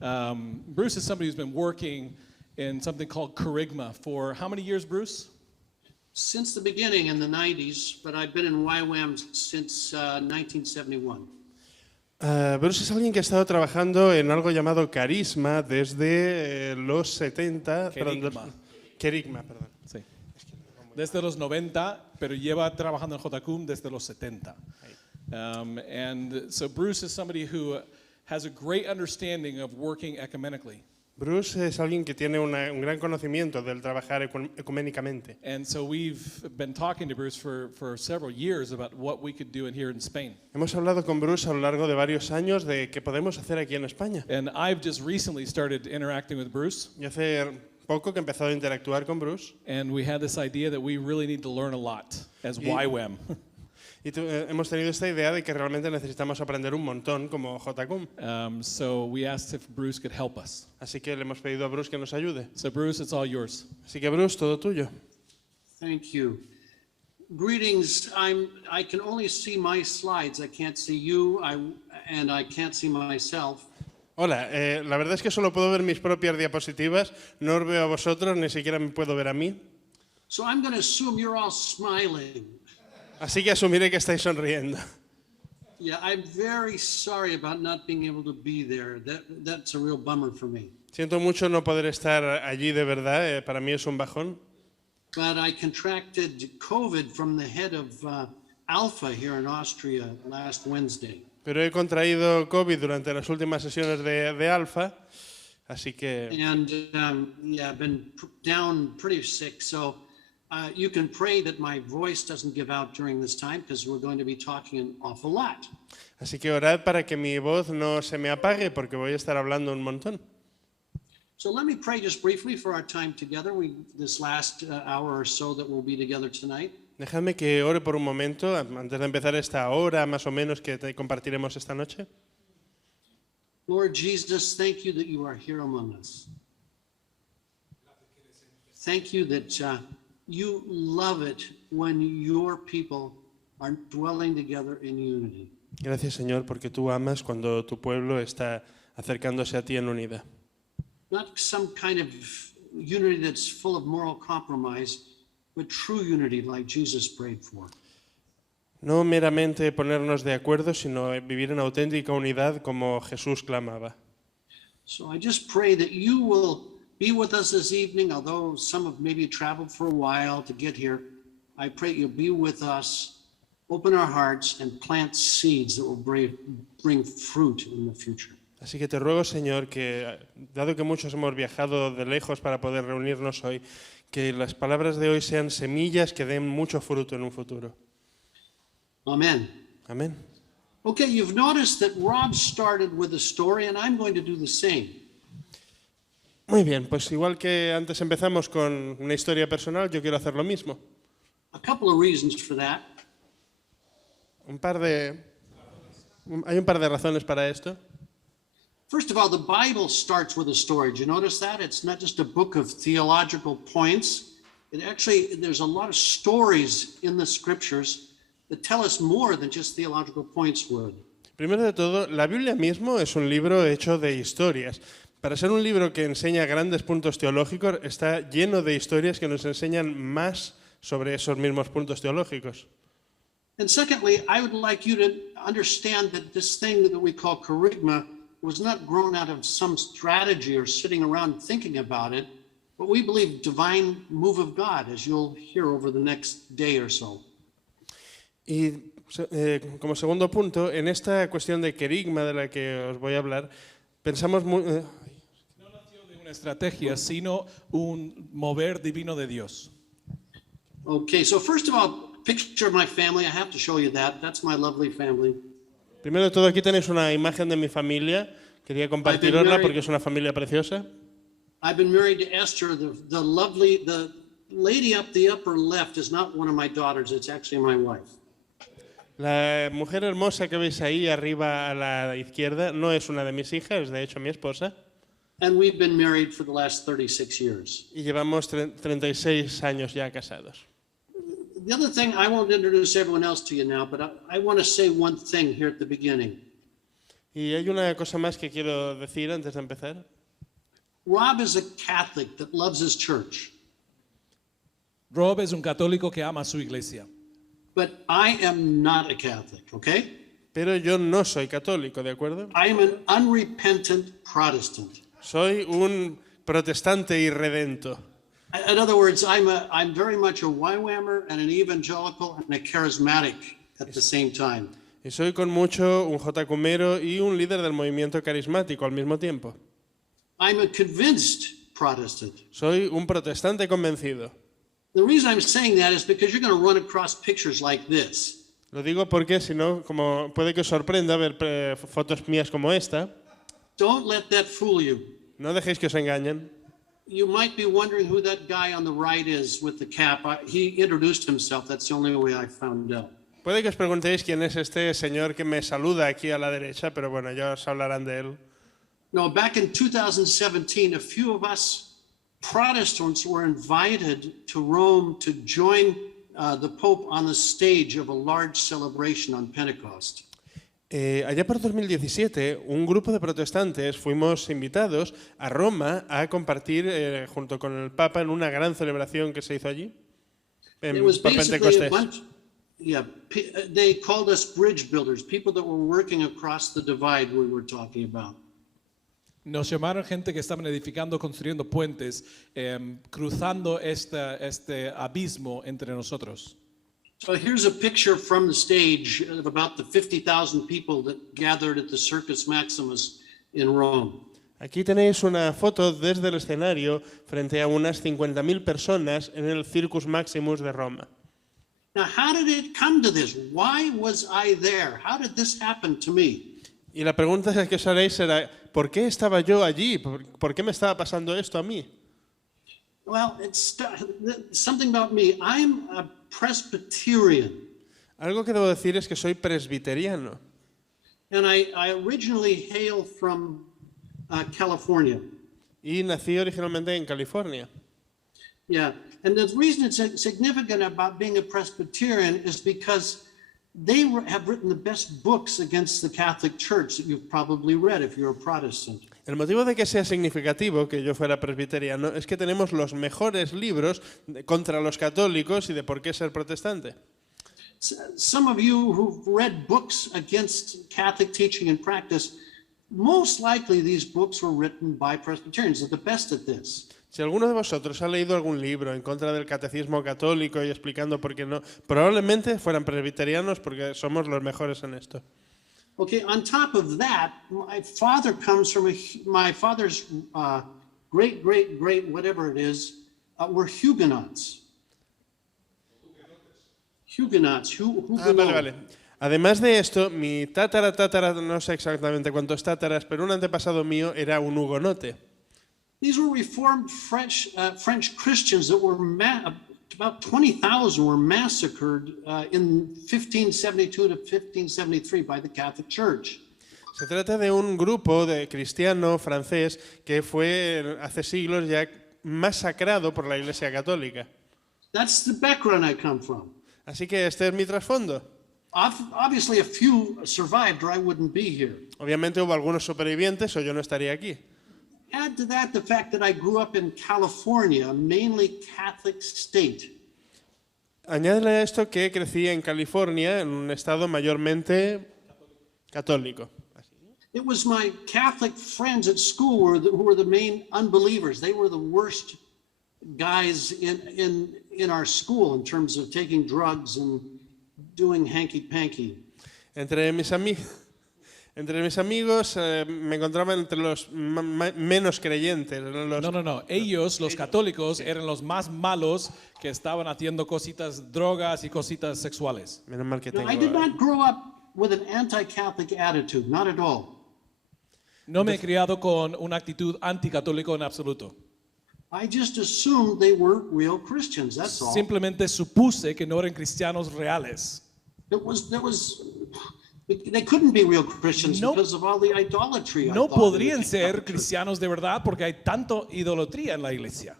Bruce is somebody who's been working in something called Kerygma for how many years, Bruce? Since the beginning in the 90s, but I've been in YWAM since 1971. Bruce es alguien que ha estado trabajando en algo llamado Carisma desde los 70. Kerygma, perdón. Sí. Desde los 90, pero lleva trabajando en JCUM desde los 70. And so Bruce is somebody who has a great understanding of working ecumenically. Bruce es alguien que tiene un gran conocimiento del trabajar ecuménicamente. And so we've been talking to Bruce for several years about what we could do here in Spain. Hemos hablado con Bruce a lo largo de varios años de qué podemos hacer aquí en España. And I've just recently started interacting with Bruce. Y hace poco que he empezado a interactuar con Bruce. And we had this idea that we really need to learn a lot as YWAM. Y hemos tenido esta idea de que realmente necesitamos aprender un montón como JCUM. So we asked if Bruce could help us. Así que le hemos pedido a Bruce que nos ayude. So Bruce, it's all yours. Así que Bruce, todo tuyo. Thank you. Greetings. I can only see my slides. I can't see you, and I can't see myself. Hola, la verdad es que solo puedo ver mis propias diapositivas, no os veo a vosotros, ni siquiera me puedo ver a mí. So I'm going to assume you're all smiling. Así que asumiré que estáis sonriendo. Yeah, I'm very sorry about not being able to be there. That's a real bummer for me. Siento mucho no poder estar allí de verdad, para mí es un bajón. But I contracted COVID from the head of Alpha here in Austria last Wednesday. Pero he contraído COVID durante las últimas sesiones de Alfa, así que... And yeah, I've been down pretty sick, so you can pray that my voice doesn't give out during this time because we're going to be talking an awful lot. Así que orad para que mi voz no se me apague porque voy a estar hablando un montón. So let me pray just briefly for our time together. This last hour or so that we'll be together tonight. Dejadme que ore por un momento antes de empezar esta hora más o menos que compartiremos esta noche. Lord Jesus, thank you that you are here among us. Thank you that you love it when your people are dwelling together in unity. Gracias, Señor, porque tú amas cuando tu pueblo está acercándose a ti en unidad. Not some kind of unity that's full of moral compromise, but true unity like Jesus prayed for. No meramente ponernos de acuerdo, sino vivir en auténtica unidad como Jesús clamaba. So I just pray that you will be with us this evening, although some have maybe traveled for a while to get here. I pray you'll be with us, open our hearts, and plant seeds that will bring fruit in the future. Así que te ruego, Señor, que dado que muchos hemos viajado de lejos para poder reunirnos hoy, que las palabras de hoy sean semillas que den mucho fruto en un futuro. Amen. Amén. Okay, you've noticed that Rob started with a story, and I'm going to do the same. Muy bien, pues igual que antes empezamos con una historia personal, yo quiero hacer lo mismo. A couple of reasons for that. Hay un par de razones para esto. First of all, the Bible starts with a story. Do you notice that? It's not just a book of theological points. There's a lot of stories in the scriptures that tell us more than just theological points would. Primero de todo, la Biblia mismo es un libro hecho de historias. Para ser un libro que enseña grandes puntos teológicos, está lleno de historias que nos enseñan más sobre esos mismos puntos teológicos. And secondly, I would like you to understand that this thing that we call kerygma was not grown out of some strategy or sitting around thinking about it, but we believe divine move of God, as you'll hear over the next day or so. Y como segundo punto, en esta cuestión de kerygma de la que os voy a hablar, pensamos no nació de una estrategia, sino un mover divino de Dios. Okay, so first of all, picture my family. I have to show you that. That's my lovely family. Primero de todo, aquí tenéis una imagen de mi familia. Quería compartirosla porque es una familia preciosa. I've been married to Esther. The lady up the upper left is not one of my daughters. It's actually my wife. La mujer hermosa que veis ahí arriba a la izquierda no es una de mis hijas, es de hecho mi esposa. And we've been married for the last 36 years. Y llevamos 36 años ya casados. The other thing, I won't introduce everyone else to you now, but I want to say one thing here at the beginning. Y hay una cosa más que quiero decir antes de empezar. Rob is a Catholic that loves his church, Rob es un católico que ama su iglesia. but I am not a Catholic, okay? Pero yo no soy católico, ¿de acuerdo? I am an unrepentant Protestant. Soy un protestante irredento. In other words, I'm very much a YWAMer and an evangelical and a charismatic at the same time. Y soy con mucho un jacumero y un líder del movimiento carismático al mismo tiempo. I'm a convinced Protestant. Soy un protestante convencido. The reason I'm saying that is because you're going to run across pictures like this. Lo digo porque si no, como puede que os sorprenda ver fotos mías como esta, Don't let that fool you. no dejéis que os engañen. You might be wondering who that guy on the right is with the cap. He introduced himself. That's the only way I found out. Puede que os preguntéis quién es este señor que me saluda aquí a la derecha, pero bueno, ya os hablarán de él. No, back in 2017, a few of us Protestants were invited to Rome to join the Pope on the stage of a large celebration on Pentecost. Allá por 2017, un grupo de protestantes fuimos invitados a Roma a compartir junto con el Papa en una gran celebración que se hizo allí, It was por basically a Pentecostés. bunch. Yeah, they called us bridge builders, people that were working across the divide we were talking about. Nos llamaron gente que estaban edificando, construyendo puentes, cruzando este abismo entre nosotros. So here's a picture from the stage of about the 50,000 people that gathered at the Circus Maximus in Rome. Aquí tenéis una foto desde el escenario frente a unas 50.000 personas en el Circus Maximus de Roma. Now, how did it come to this? Why was I there? How did this happen to me? Y la pregunta que os haréis será, ¿por qué estaba yo allí? ¿Por qué me estaba pasando esto a mí? Well, it's something about me. I'm a Presbyterian. Algo que debo decir es que soy presbiteriano. And I originally hail from California. Y nací originalmente en California. Yeah, and the reason it's significant about being a Presbyterian is because they have written the best books against the Catholic Church that you've probably read if you're a Protestant. El motivo de que sea significativo que yo fuera presbiteriano es que tenemos los mejores libros contra los católicos y de por qué ser protestante. Some of you who've read books against Catholic teaching and practice, most likely these books were written by Presbyterians. They're the best at this. Si alguno de vosotros ha leído algún libro en contra del catecismo católico y explicando por qué no, probablemente fueran presbiterianos porque somos los mejores en esto. Okay, on top of that, my father's great, whatever it is, were Huguenots. Vale. Además de esto, mi tatara, no sé exactamente cuántos tátaras, pero un antepasado mío era un hugonote. These were Reformed French Christians that were about 20,000 were massacred in 1572 to 1573 by the Catholic Church. Se trata de un grupo de cristiano francés que fue hace siglos ya masacrado por la Iglesia Católica. That's the background I come from. Así que este es mi trasfondo. Obviously, a few survived, or I wouldn't be here. Obviamente hubo algunos supervivientes o yo no estaría aquí. Add to that the fact that I grew up in California, a mainly Catholic state. Añádele a esto que crecí en California, en un estado mayormente católico. It was my Catholic friends at school who were the main unbelievers. They were the worst guys in our school in terms of taking drugs and doing hanky-panky. Entre mis amigos me encontraba entre los menos creyentes. No. Ellos, los católicos, eran los más malos que estaban haciendo cositas, drogas y cositas sexuales. Menos mal que No, tengo. I did not grow up with an anti-Catholic attitude, not at all. No me he criado con una actitud anticatólico en absoluto. I just assumed they weren't real Christians, that's all. Simplemente supuse que no eran cristianos reales. They couldn't be real Christians No- because of all the idolatry. I No thought, in the podrían ser Catholic Church. cristianos de verdad porque hay tanto idolatría en la iglesia.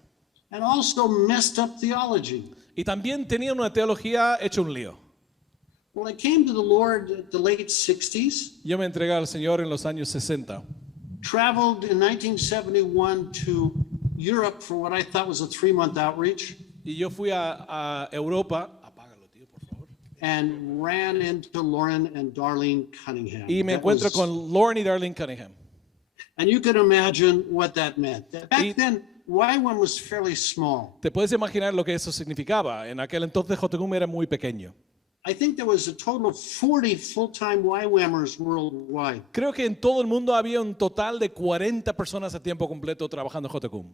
And also messed up theology. Y también tenían una teología hecha un lío. Well, I came to the Lord at the late 60s, Yo me entregué al Señor en los años 60 traveled in 1971 to Europe for what I thought was a 3-month outreach, y yo fui a Europa. Apágalo, tío, por favor. and ran into Lauren and Darlene Cunningham. Y me That encuentro was- con Lauren y Darlene Cunningham. And you can imagine what that meant. Y- Back then, YWAM was fairly small. ¿Te puedes imaginar lo que eso significaba? En aquel entonces JCUM era muy pequeño. I think there was a total of 40 full-time YWAMers worldwide. Creo que en todo el mundo había un total de 40 personas a tiempo completo trabajando en JCUM.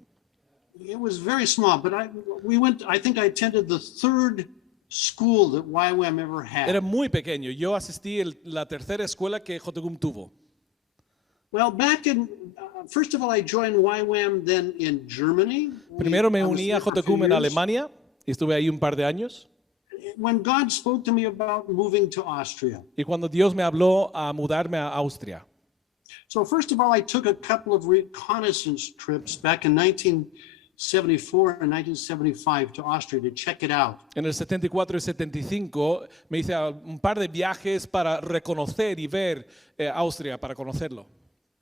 It was very small, but I think I attended the third school that YWAM ever Era had. muy pequeño. Yo asistí a la tercera escuela que JCUM tuvo. Well, first of all, I joined YWAM then in Germany. Primero me I was uní a there for a few JCUM en years. Alemania y estuve ahí un par de años. When God spoke to me about moving to Austria. Y cuando Dios me habló a mudarme a Austria. So first of all, I took a couple of reconnaissance trips back in 1974 and 1975 to Austria to check it out. En el 74 y 75 me hice un par de viajes para reconocer y ver Austria, para conocerlo.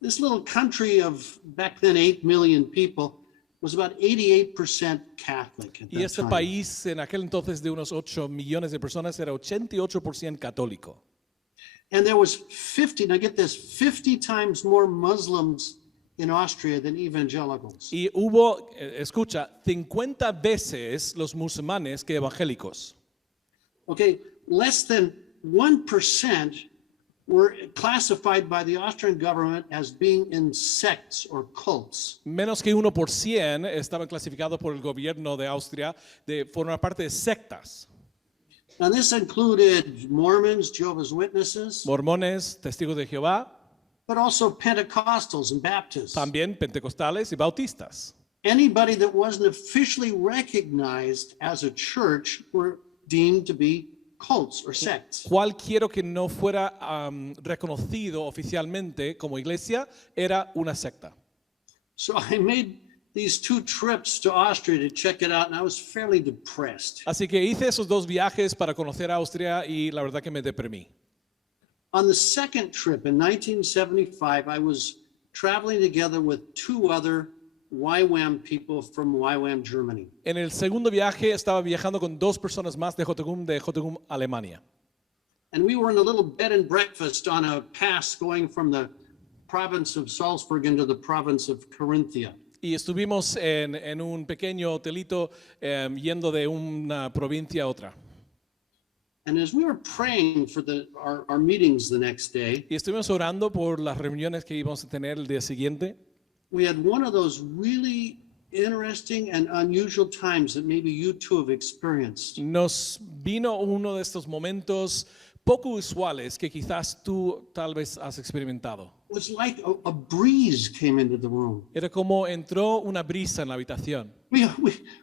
This little country of back then 8 million people was about 88% Catholic at Y that este time. país en aquel entonces de unos 8 millones de personas era 88% católico. And there was 50, now get this, 50 times more Muslims in Austria than evangelicals. Y hubo, escucha, 50 veces los musulmanes que evangélicos. Okay, less than 1% were classified by the Austrian government as being in sects or cults. Menos que 1% estaban clasificados por el gobierno de Austria de formar parte de sectas. And this included Mormons, Jehovah's Witnesses, Mormones, testigos de Jehová, but also Pentecostals and Baptists. también pentecostales y bautistas. Anybody that wasn't officially recognized as a church were deemed to be cults or sects. Cualquiera que no fuera reconocido oficialmente como iglesia era una secta. So I made these 2 trips to Austria to check it out, and I was fairly depressed. Así que hice esos 2 viajes para conocer Austria y la verdad que me deprimí. On the second trip in 1975, I was traveling together with 2 other YWAM people from YWAM Germany. En el segundo viaje estaba viajando con 2 personas más de JCUM Alemania. And we were in a little bed and breakfast on a pass going from the province of Salzburg into the province of Carinthia. Y estuvimos en un pequeño hotelito yendo de una provincia a otra. And as we were praying for our meetings the next day, Y estuvimos orando por las reuniones que íbamos a tener el día siguiente. we had one of those really interesting and unusual times that maybe you too have experienced. Nos vino uno de estos momentos poco usuales que quizás tú tal vez has experimentado. It was like a breeze came into the room. Era como entró una brisa en la habitación.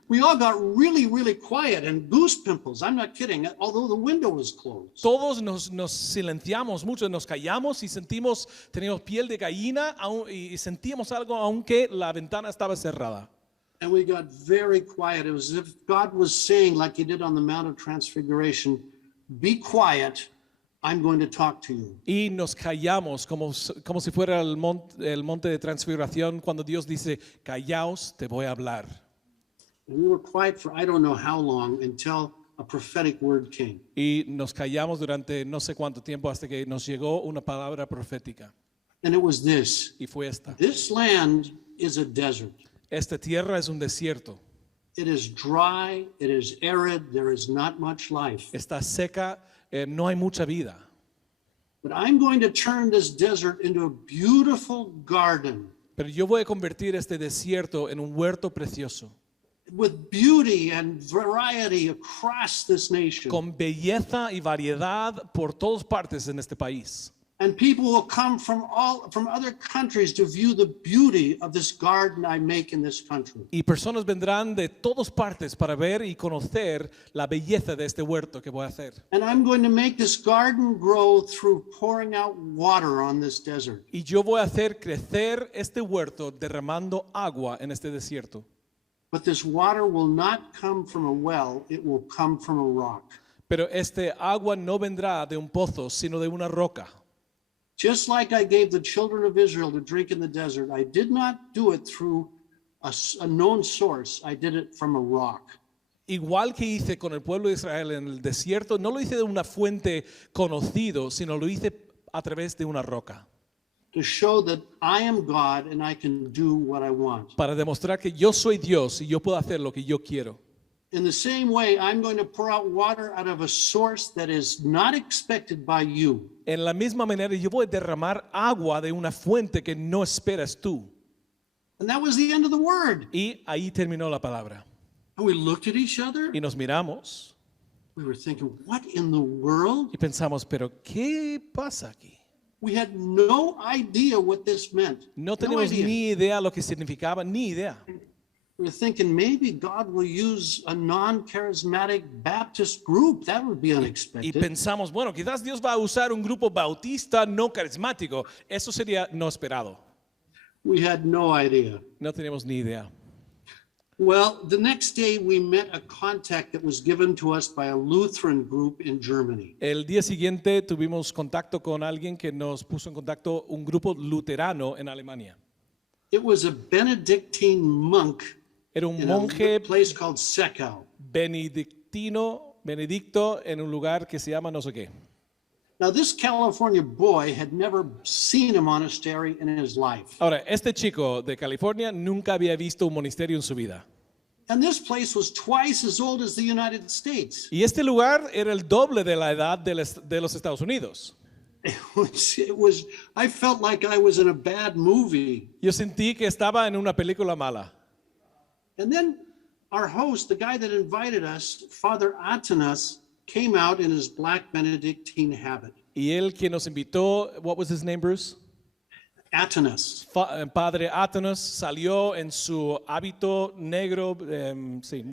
We all got really, really quiet and goose pimples. I'm not kidding, although the window was closed. Todos nos silenciamos mucho, nos callamos y teníamos piel de gallina y sentíamos algo aunque la ventana estaba cerrada. And we got very quiet. It was as if God was saying, like he did on the Mount of Transfiguration, be quiet, I'm going to talk to you. Y nos callamos como si fuera el monte de transfiguración cuando Dios dice, callaos, te voy a hablar. And we were quiet for I don't know how long until a prophetic word came. Y nos callamos durante no sé cuánto tiempo hasta que nos llegó una palabra profética. And it was this. Y fue esta. This land is a desert. Esta tierra es un desierto. It is dry, it is arid, there is not much life. Está seca, no hay mucha vida. But I'm going to turn this desert into a beautiful garden Pero yo voy a convertir este desierto en un huerto precioso, with beauty and variety across this nation. con belleza y variedad por todas partes en este país. And people will come from other countries to view the beauty of this garden I make in this country. Y personas vendrán de todas partes para ver y conocer la belleza de este huerto que voy a hacer. And I'm going to make this garden grow through pouring out water on this desert. Y yo voy a hacer crecer este huerto derramando agua en este desierto. But this water will not come from a well, it will come from a rock. Pero este agua no vendrá de un pozo, sino de una roca. Just like I gave the children of Israel to drink in the desert, I did not do it through a known source. I did it from a rock. Igual que hice con el pueblo de Israel en el desierto, no lo hice de una fuente conocido, sino lo hice a través de una roca. To show that I am God and I can do what I want. Para demostrar que yo soy Dios y yo puedo hacer lo que yo quiero. In the same way, I'm going to pour out water out of a source that is not expected by you. En la misma manera, yo voy a derramar agua de una fuente que no esperas tú. And that was the end of the word. Y ahí terminó la palabra. And we looked at each other. Y nos miramos We were thinking, what in the world? y pensamos, pero ¿qué pasa aquí? We had no idea what this meant. No tenemos idea. ni idea lo que significaba, ni idea. We were thinking maybe God will use a non-charismatic Baptist group. That would be Y unexpected. pensamos, bueno, quizás Dios va a usar un grupo bautista no carismático. Eso sería no esperado. We had no idea. No tenemos ni idea. Well, the next day we met a contact that was given to us by a Lutheran group in Germany. El día siguiente tuvimos contacto con alguien que nos puso en contacto, un grupo luterano en Alemania. It was a Benedictine monk Era un in a monje place called Sechau. benedicto en un lugar que se llama no sé qué. Now, this California boy had never seen a monastery in his life. Ahora, este chico de California nunca había visto un monasterio en su vida. And this place was twice as old as the United States. Y este lugar era el doble de la edad de los Estados Unidos. I felt like I was in a bad movie. Yo sentí que estaba en una película mala. And then our host, the guy that invited us, Father Atanas, came out in his black Benedictine habit. Y él quien nos invitó, what was his name, Bruce? Atanas. Padre Atanas salió en su hábito negro, sí,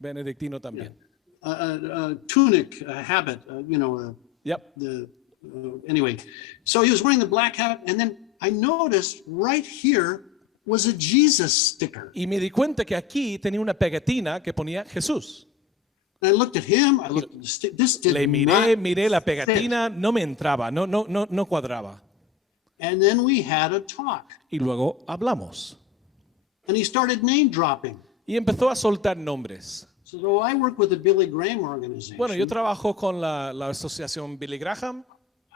benedictino también. Tunic, a habit, Yep. Anyway. So he was wearing the black habit, and then I noticed right here was a Jesus sticker. Y me di cuenta que aquí tenía una pegatina que ponía Jesús. And I looked at him, I looked at the stick. This did Le not miré la fit. pegatina, no me entraba, no cuadraba. And then we had a talk. Y luego hablamos. And he started name dropping. Y empezó a soltar nombres. So I work with the Billy Graham organization. Bueno, yo trabajo con la asociación Billy Graham.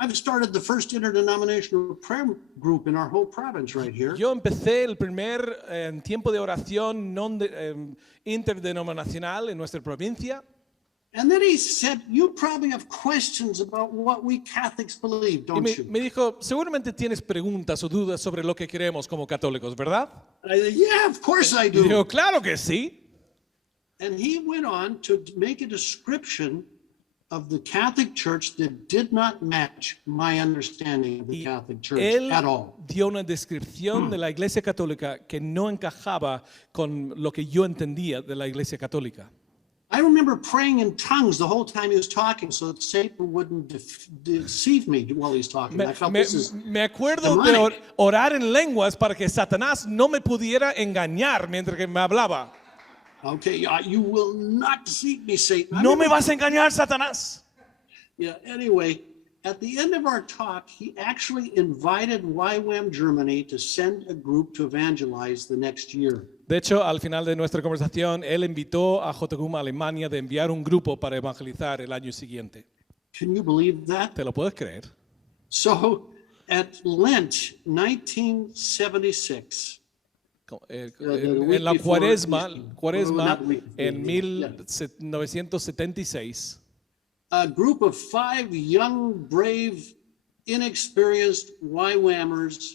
I've started the first interdenominational prayer group in our whole province right here. Yo empecé el primer tiempo de oración interdenominacional en nuestra provincia. And then he said, you probably have questions about what we Catholics believe, Y don't you? me dijo, seguramente tienes preguntas o dudas sobre lo que creemos como católicos, ¿verdad? And I said, yeah, of course I Y do. digo, claro que sí. And he went on to make a description of the Catholic Church that did not match my understanding of the Catholic Church Él at all. dio una descripción de la Iglesia Católica que no encajaba con lo que yo entendía de la Iglesia Católica. I remember praying in tongues the whole time he was talking so that Satan wouldn't deceive me while he's talking. I felt this is Me acuerdo de demonic. orar en lenguas para que Satanás no me pudiera engañar mientras que me hablaba. Okay, you will not deceive me, Satan. I No me remember- vas a engañar, Satanás. Yeah, anyway, at the end of our talk, he actually invited YWAM Germany to send a group to evangelize the next year. De hecho, al final de nuestra conversación, él invitó a JCUM Alemania de enviar un grupo para evangelizar el año siguiente. Can you believe that? ¿Te lo puedes creer? So at Lent 1976, En la week cuaresma, before Easter. Not the week before en Easter, 1976, a group of 5 young, brave, inexperienced YWAMers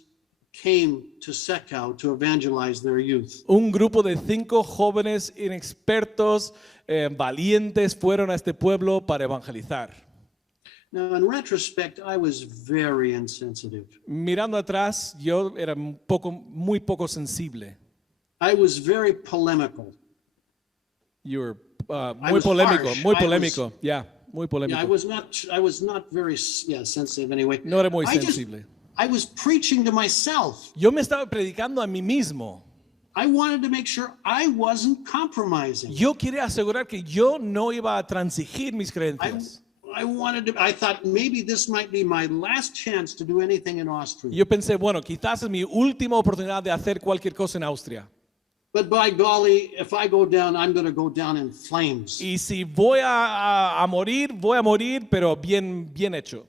came to Sechau to evangelize their youth. un grupo de 5 jóvenes inexpertos, valientes, fueron a este pueblo para evangelizar. Now, in retrospect, I was very insensitive. Mirando atrás, yo era muy poco sensible. I was very polemical. You were, I muy was polémico, harsh. muy I was- polémico. Ya, muy Yeah, polémico. I was not very sensitive anyway. No era muy I just- sensible. I was preaching to myself. Yo me estaba predicando a mí mismo. I wanted to make sure I wasn't compromising. Yo quería asegurar que yo no iba a transigir mis creencias. I thought maybe this might be my last chance to do anything in Austria. Yo pensé, bueno, quizás es mi última oportunidad de hacer cualquier cosa en Austria. But by golly, if I go down, I'm going to go down in flames. Y si voy a morir, pero bien hecho.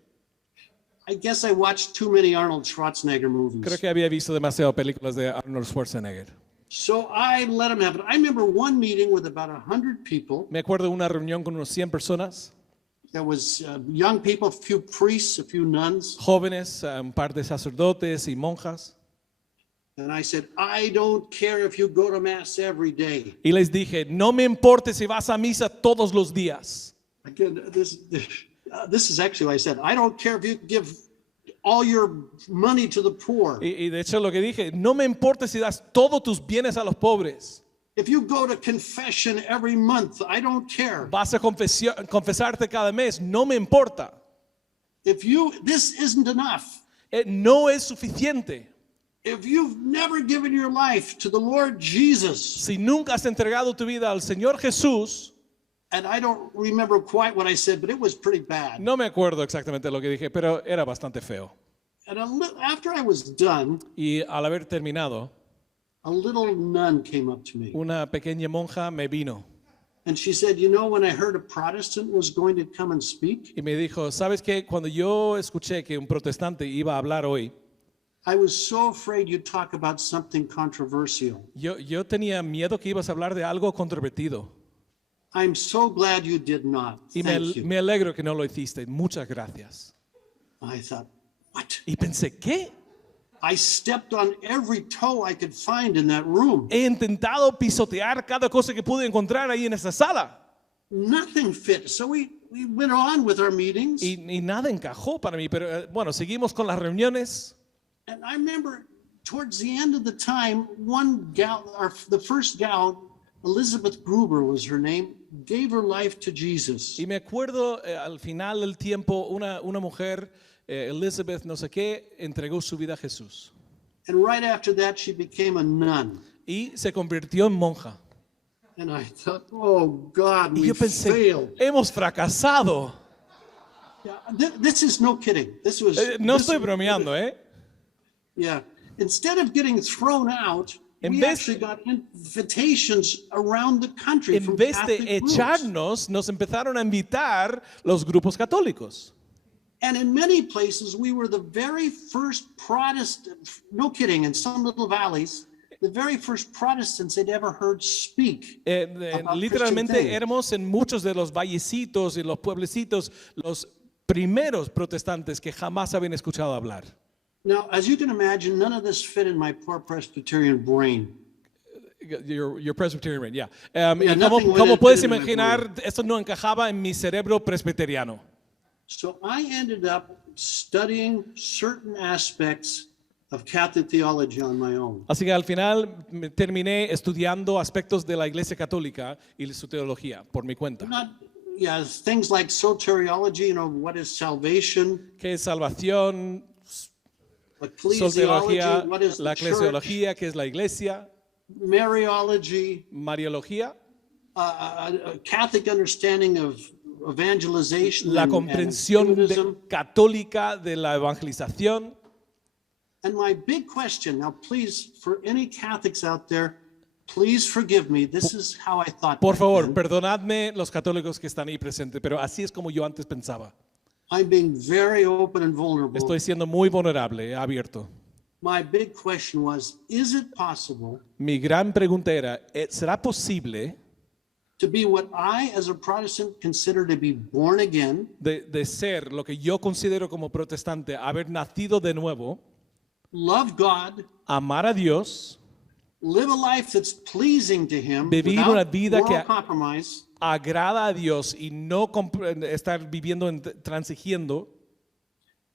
I guess I watched too many Arnold Schwarzenegger movies. Creo que había visto demasiado películas de Arnold Schwarzenegger. So I let him have it. I remember one meeting with about 100 people. Me acuerdo de una reunión con unos 100 personas, There was young people, a few priests, a few nuns. jóvenes, un par de sacerdotes y monjas. And I said, I don't care if you go to mass every day. Y les dije, no me importe si vas a misa todos los días. Again, this is actually what I said. I don't care if you give all your money to the poor. Y de hecho lo que dije, no me importa si das todos tus bienes a los pobres. If you go to confession every month, I don't care. Vas a confesarte cada mes, no me importa. This isn't enough. No es suficiente. If you've never given your life to the Lord Jesus, Si nunca has entregado tu vida al Señor Jesús, and I don't remember quite what I said, but it was pretty bad. no me acuerdo exactamente lo que dije, pero era bastante feo. And after I was done, Y al haber terminado, a little nun came up to me. una pequeña monja me vino And she said, you know, when I heard a Protestant was going to come and speak, y me dijo, ¿sabes qué? Cuando yo escuché que un protestante iba a hablar hoy, I was so afraid you'd talk about something controversial. yo tenía miedo que ibas a hablar de algo controvertido. I'm so glad you did not. Y Thank you. me alegro que no lo hiciste. Muchas gracias. I thought, what? Y pensé, ¿qué? I stepped on every toe I could find in that room. He intentado pisotear cada cosa que pude encontrar ahí en esa sala. Nothing fit. So we went on with our meetings. Y nada encajó para mí. Pero bueno, seguimos con las reuniones. And I remember towards the end of the time, one gal, the first gal, Elizabeth Gruber was her name, gave her life to Jesus. Y me acuerdo al final del tiempo, una mujer, Elizabeth no sé qué, entregó su vida a Jesús. And right after that, she became a nun. Y se convirtió en monja. And I thought, oh God, Y we yo pensé, failed. hemos fracasado. Yeah, this is no kidding. This was. No this- estoy bromeando, ¿eh? Yeah. Instead of getting thrown out, En we vez- actually got invitations around the country En from vez de Catholic groups. echarnos, nos empezaron a invitar los grupos católicos. And in many places, we were the very first Protestant, no kidding, in some little valleys, the very first Protestants they'd ever heard speak. About Literalmente Christian things. éramos en muchos de los vallecitos y los pueblecitos los primeros protestantes que jamás habían escuchado hablar. Now, as you can imagine, none of this fit in my poor Presbyterian brain. Your Presbyterian brain, yeah. Yeah, Y nothing como went puedes into my imaginar, esto no encajaba en mi cerebro presbiteriano. So I ended up studying certain aspects of Catholic theology on my own. Así que al final terminé estudiando aspectos de la Iglesia Católica y su teología por mi cuenta. Things like soteriology, what is salvation, ¿Qué es salvación? ecclesiology, Soteriología, what is la the church, eclesiología, ¿qué es la iglesia? Mariology, Mariología, a Catholic understanding of evangelization la and comprensión Judaism. católica de la evangelización. And my big question, now please, for any Catholics out there, please forgive me. This is how I thought. Por back favor, then. perdonadme los católicos que están ahí presentes, pero así es como yo antes pensaba. I'm being very open and vulnerable. Estoy siendo muy vulnerable, abierto. My big question was, is it possible Mi gran pregunta era, ¿será posible to be what I, as a Protestant, consider to be born again, de ser lo que yo considero como protestante, haber nacido de nuevo, love God, amar a Dios, live a life that's pleasing to Him, Vivir without una vida moral que- compromise, agrada a Dios y no estar viviendo, transigiendo,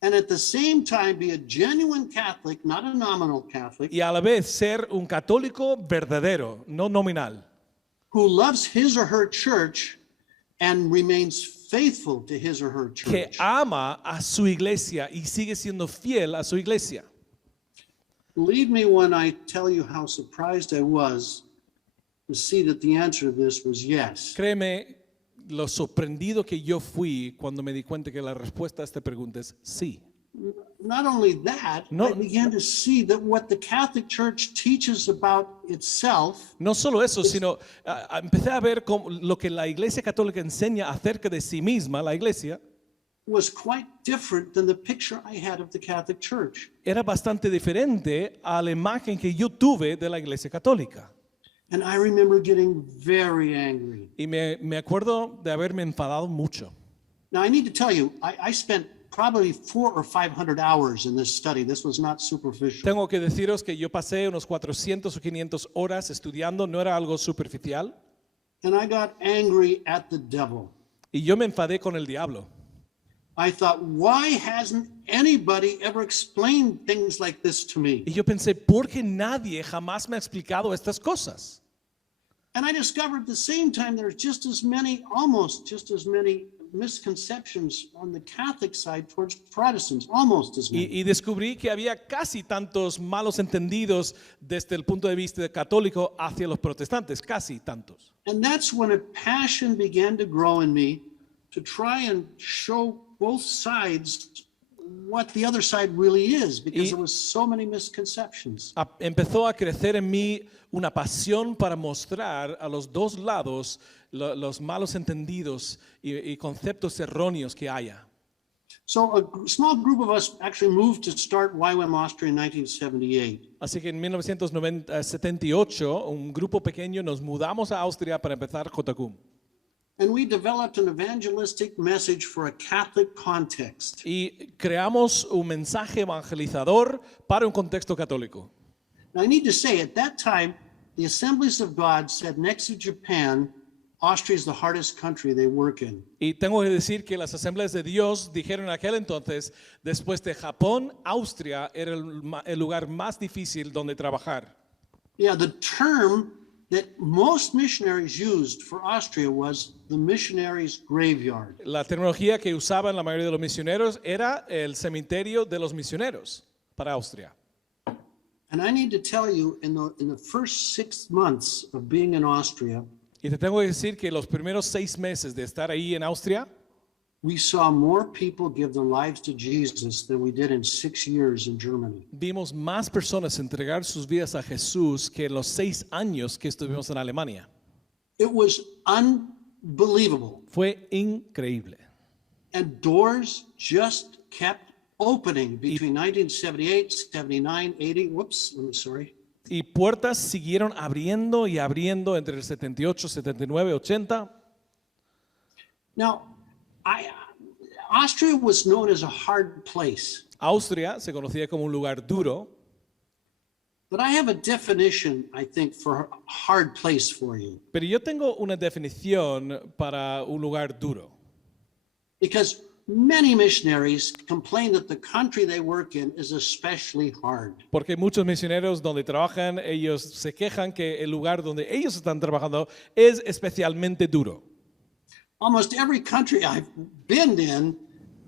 and at the same time be a genuine Catholic, not a nominal Catholic, y a la vez ser un católico verdadero, no nominal, who loves his or her church and remains faithful to his or her que church. ama a su iglesia y sigue siendo fiel a su iglesia. Believe me when I tell you how surprised I was to see that the answer to this was yes. Créeme lo sorprendido que yo fui cuando me di cuenta que la respuesta a esta pregunta es sí. Not only that, No- I began to see that what the Catholic Church teaches about itself No solo eso, sino empecé a ver lo que la Iglesia Católica enseña acerca de sí misma, la Iglesia, was quite different than the picture I had of the Catholic Church. era bastante diferente a la imagen que yo tuve de la Iglesia Católica. And I remember getting very angry. Y me acuerdo de haberme enfadado mucho. Now, I need to tell you, I spent probably 400 or 500 hours in this study. This was not superficial. Tengo que deciros que yo pasé unos 400 o 500 horas estudiando, no era algo superficial, And I got angry at the devil. y yo me enfadé con el diablo. I thought, why hasn't anybody ever explained things like this to me? Y yo pensé, ¿por qué nadie jamás me ha explicado estas cosas? And I discovered at the same time there's just as many, almost just as many misconceptions on the Catholic side towards Protestants, almost as many. Y descubrí que había casi tantos malos entendidos desde el punto de vista católico hacia los protestantes, casi tantos. And that's when a passion began to grow in me to try and show both sides what the other side really is, because there was so many misconceptions. Empezó a crecer en mí una pasión para mostrar a los dos lados los malos entendidos y conceptos erróneos que haya. So a small group of us actually moved to start YWAM Austria in 1978. Así que en 1978, un grupo pequeño nos mudamos a Austria para empezar JCUM. And we developed an evangelistic message for a Catholic context. Y creamos un mensaje evangelizador para un contexto católico. Now, I need to say, at that time, the Assemblies of God said next to Japan, Austria is the hardest country they work in. Y tengo que decir que las asambleas de Dios dijeron en aquel entonces, después de Japón, Austria era el lugar más difícil donde trabajar. Yeah, the term that most missionaries used for Austria was the missionaries' graveyard. La tecnología que usaban la mayoría de los misioneros era el cementerio de los misioneros para Austria. And I need to tell you, in the first 6 months of being in Austria, Y te tengo que decir que los primeros 6 meses de estar ahí en Austria, we saw more people give their lives to Jesus than we did in 6 years in Germany. vimos más personas entregar sus vidas a Jesús que en los 6 años que estuvimos en Alemania. It was unbelievable. Fue increíble. And doors just kept opening between 1978, 79, 80. Whoops, I'm sorry. Y puertas siguieron abriendo y abriendo entre el 78, 79, 80. Now, Austria was known as a hard place, Austria se conocía como un lugar duro, but I have a definition, I think, for a hard place for you. pero yo tengo una definición para un lugar duro. Because many missionaries complain that the country they work in is especially hard. Porque muchos misioneros donde trabajan, ellos se quejan que el lugar donde ellos están trabajando es especialmente duro. Almost every country I've been in,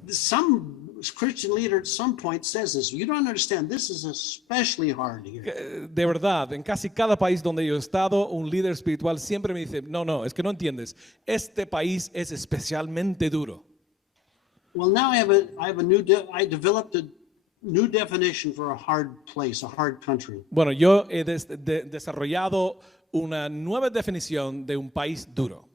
some Christian leader at some point says this. You don't understand, this is especially hard here. De verdad, en casi cada país donde yo he estado, un líder espiritual siempre me dice, no, es que no entiendes, este país es especialmente duro. Well, now I developed a new definition for a hard place, a hard country. Bueno, yo he desarrollado una nueva definición de un país duro.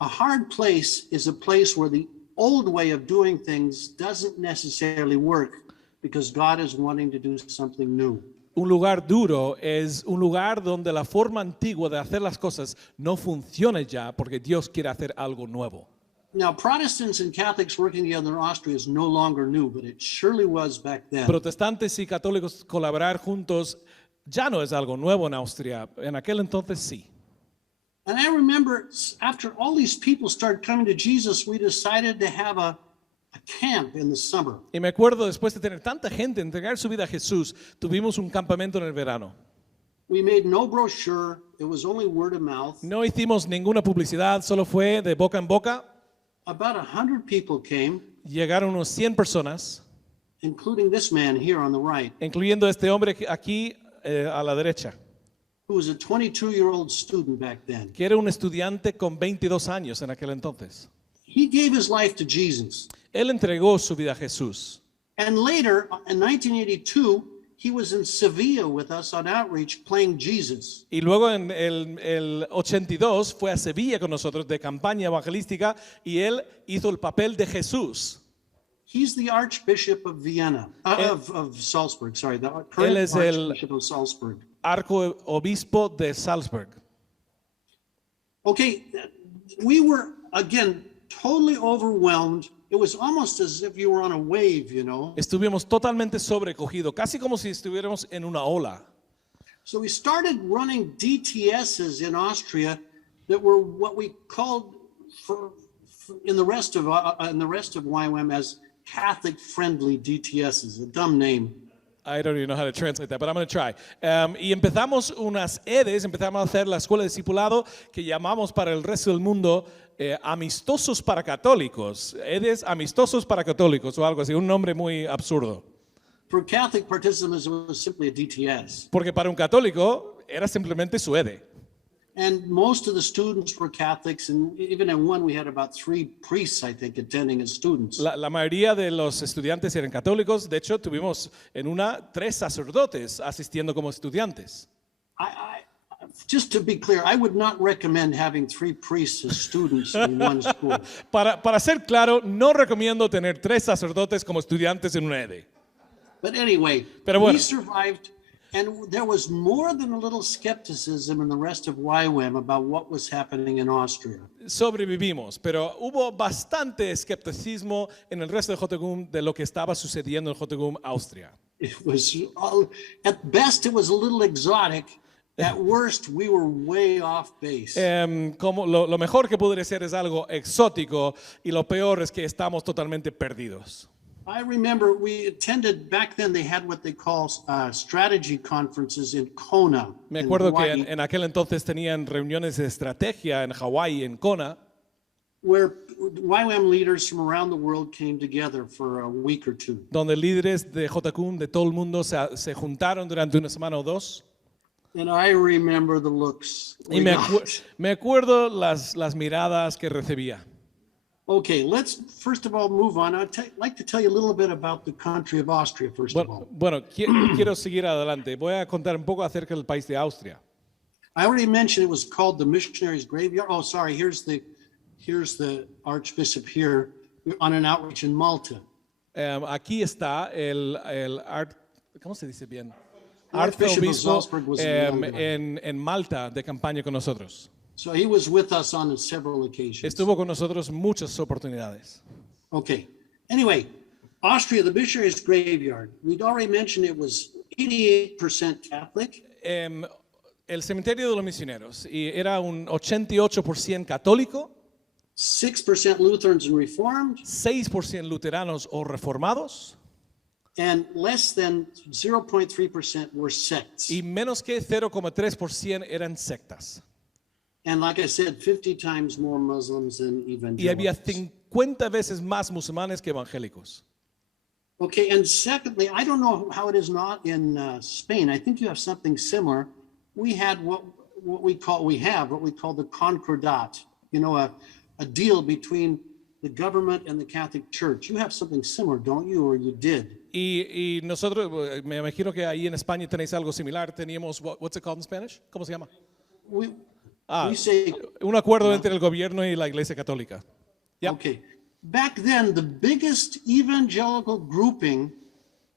A hard place is a place where the old way of doing things doesn't necessarily work because God is wanting to do something new. Un lugar duro es un lugar donde la forma antigua de hacer las cosas no funciona ya porque Dios quiere hacer algo nuevo. Now, Protestants and Catholics working together in Austria is no longer new, but it surely was back then. Protestantes y católicos colaborar juntos ya no es algo nuevo en Austria. En aquel entonces sí. And I remember after all these people started coming to Jesus, we decided to have a camp in the summer. Y me acuerdo después de tener tanta gente entregar su vida a Jesús, tuvimos un campamento en el verano. We made no brochure. It was only word of mouth. No hicimos ninguna publicidad, solo fue de boca en boca. About 100 people came, Llegaron unos 100 personas including this man here on the right, incluyendo este hombre aquí a la derecha, who was a 22-year-old student back then. que era un estudiante con 22 años en aquel entonces. He gave his life to Jesus. Él entregó su vida a Jesús. And later, in 1982, he was in Sevilla with us on outreach playing Jesus. Y luego en el 82 fue a Sevilla con nosotros de campaña evangelística y él hizo el papel de Jesús. He's the Archbishop of Vienna, of Salzburg, sorry, the Él current es el- Archbishop of Salzburg. Arcoobispo de Salzburg. Okay, we were, again, totally overwhelmed. It was almost as if you were on a wave, you know. Estuvimos totalmente sobrecogidos, casi como si estuviéramos en una ola. So we started running DTSs in Austria that were what we called in the rest of YWAM as Catholic-friendly DTSs, a dumb name. I don't even know how to translate that, but I'm going to try. Y empezamos unas EDES, empezamos a hacer la escuela de discipulado que llamamos para el resto del mundo amistosos para católicos. EDES amistosos para católicos o algo así, un nombre muy absurdo. For Catholic participants, it was simply a DTS. Porque para un católico era simplemente su EDE. And most of the students were Catholics, and even in one, we had about 3 priests, I think, attending as students. La mayoría de los estudiantes eran católicos. De hecho, tuvimos en una 3 sacerdotes asistiendo como estudiantes. Just to be clear, I would not recommend having 3 priests as students in one school. Para ser claro, no recomiendo tener 3 sacerdotes como estudiantes en una EDE. But anyway, Pero bueno. we survived, and there was more than a little skepticism in the rest of YWAM about what was happening in Austria. Sobrevivimos, pero hubo bastante escepticismo en el resto de JGUM de lo que estaba sucediendo en JGUM Austria. It was, at best, it was a little exotic. At worst, we were way off base. Como lo mejor que podría ser es algo exótico y lo peor es que estamos totalmente perdidos. I remember we attended, back then they had what they call strategy conferences in Kona. Me in acuerdo que Hawaii, en aquel entonces tenían reuniones de estrategia en Hawái, en Kona, where YWAM leaders from around the world came together for a week or two. donde líderes de JQM de todo el mundo se juntaron durante una semana o dos. And I remember the looks. Y me acuerdo las miradas que recibía. Okay, let's first of all move on. I'd like to tell you a little bit about the country of Austria, first of all. Bueno, quiero seguir adelante. Voy a contar un poco acerca del país de Austria. I already mentioned it was called the Missionaries' Graveyard. Oh, sorry, here's the Archbishop here on an outreach in Malta. Aquí está ¿cómo se dice bien? Archbishop of Arzobispo Salzburg was in en Malta de campaña con nosotros. So he was with us on several occasions. Estuvo con nosotros muchas oportunidades. Okay. Anyway, Austria, the Missionaries' Graveyard. We'd already mentioned it was 88% Catholic. El cementerio de los misioneros y era un 88% católico, 6% Lutherans and Reformed, 6% luteranos o reformados and less than 0.3% were sects. y menos que 0,3% eran sectas. And like I said, 50 times more Muslims than Y había evangelicals. 50 veces más musulmanes que evangélicos. Okay, and secondly, I don't know how it is not in Spain. I think you have something similar. We had what we call the concordat. You know, a deal between the government and the Catholic Church. You have something similar, don't you, or you did? Y nosotros, me imagino que ahí en España tenéis algo similar. Teníamos, what's it called in Spanish? ¿Cómo se llama? We say, Un acuerdo entre el gobierno y la Iglesia Católica. Yeah. okay. Back then, the biggest evangelical grouping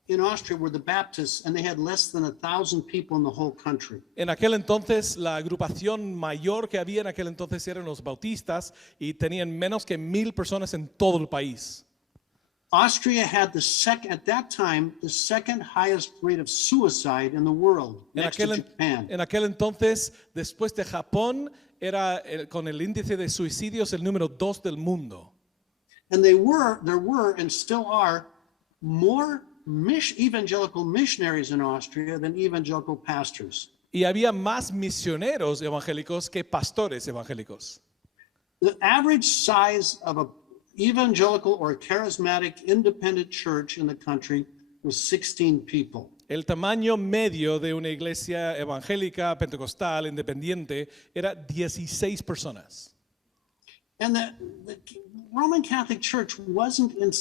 in Austria were the Baptists, and they had less than 1,000 people in the whole country. En aquel entonces, la agrupación mayor que había en aquel entonces eran los bautistas y tenían menos que 1,000 personas en todo el país. Austria had at that time, the second highest rate of suicide in the world, next to Japan. En aquel entonces, después de Japón, era con el índice de suicidios el número 2 del mundo. And there were, and still are, more evangelical missionaries in Austria than evangelical pastors. Y había más misioneros evangélicos que pastores evangélicos. The average size of a evangelical or charismatic independent church in the country was 16 people. El tamaño medio de una iglesia evangélica, pentecostal, independiente, era 16 personas. And the Roman Catholic Church wasn't in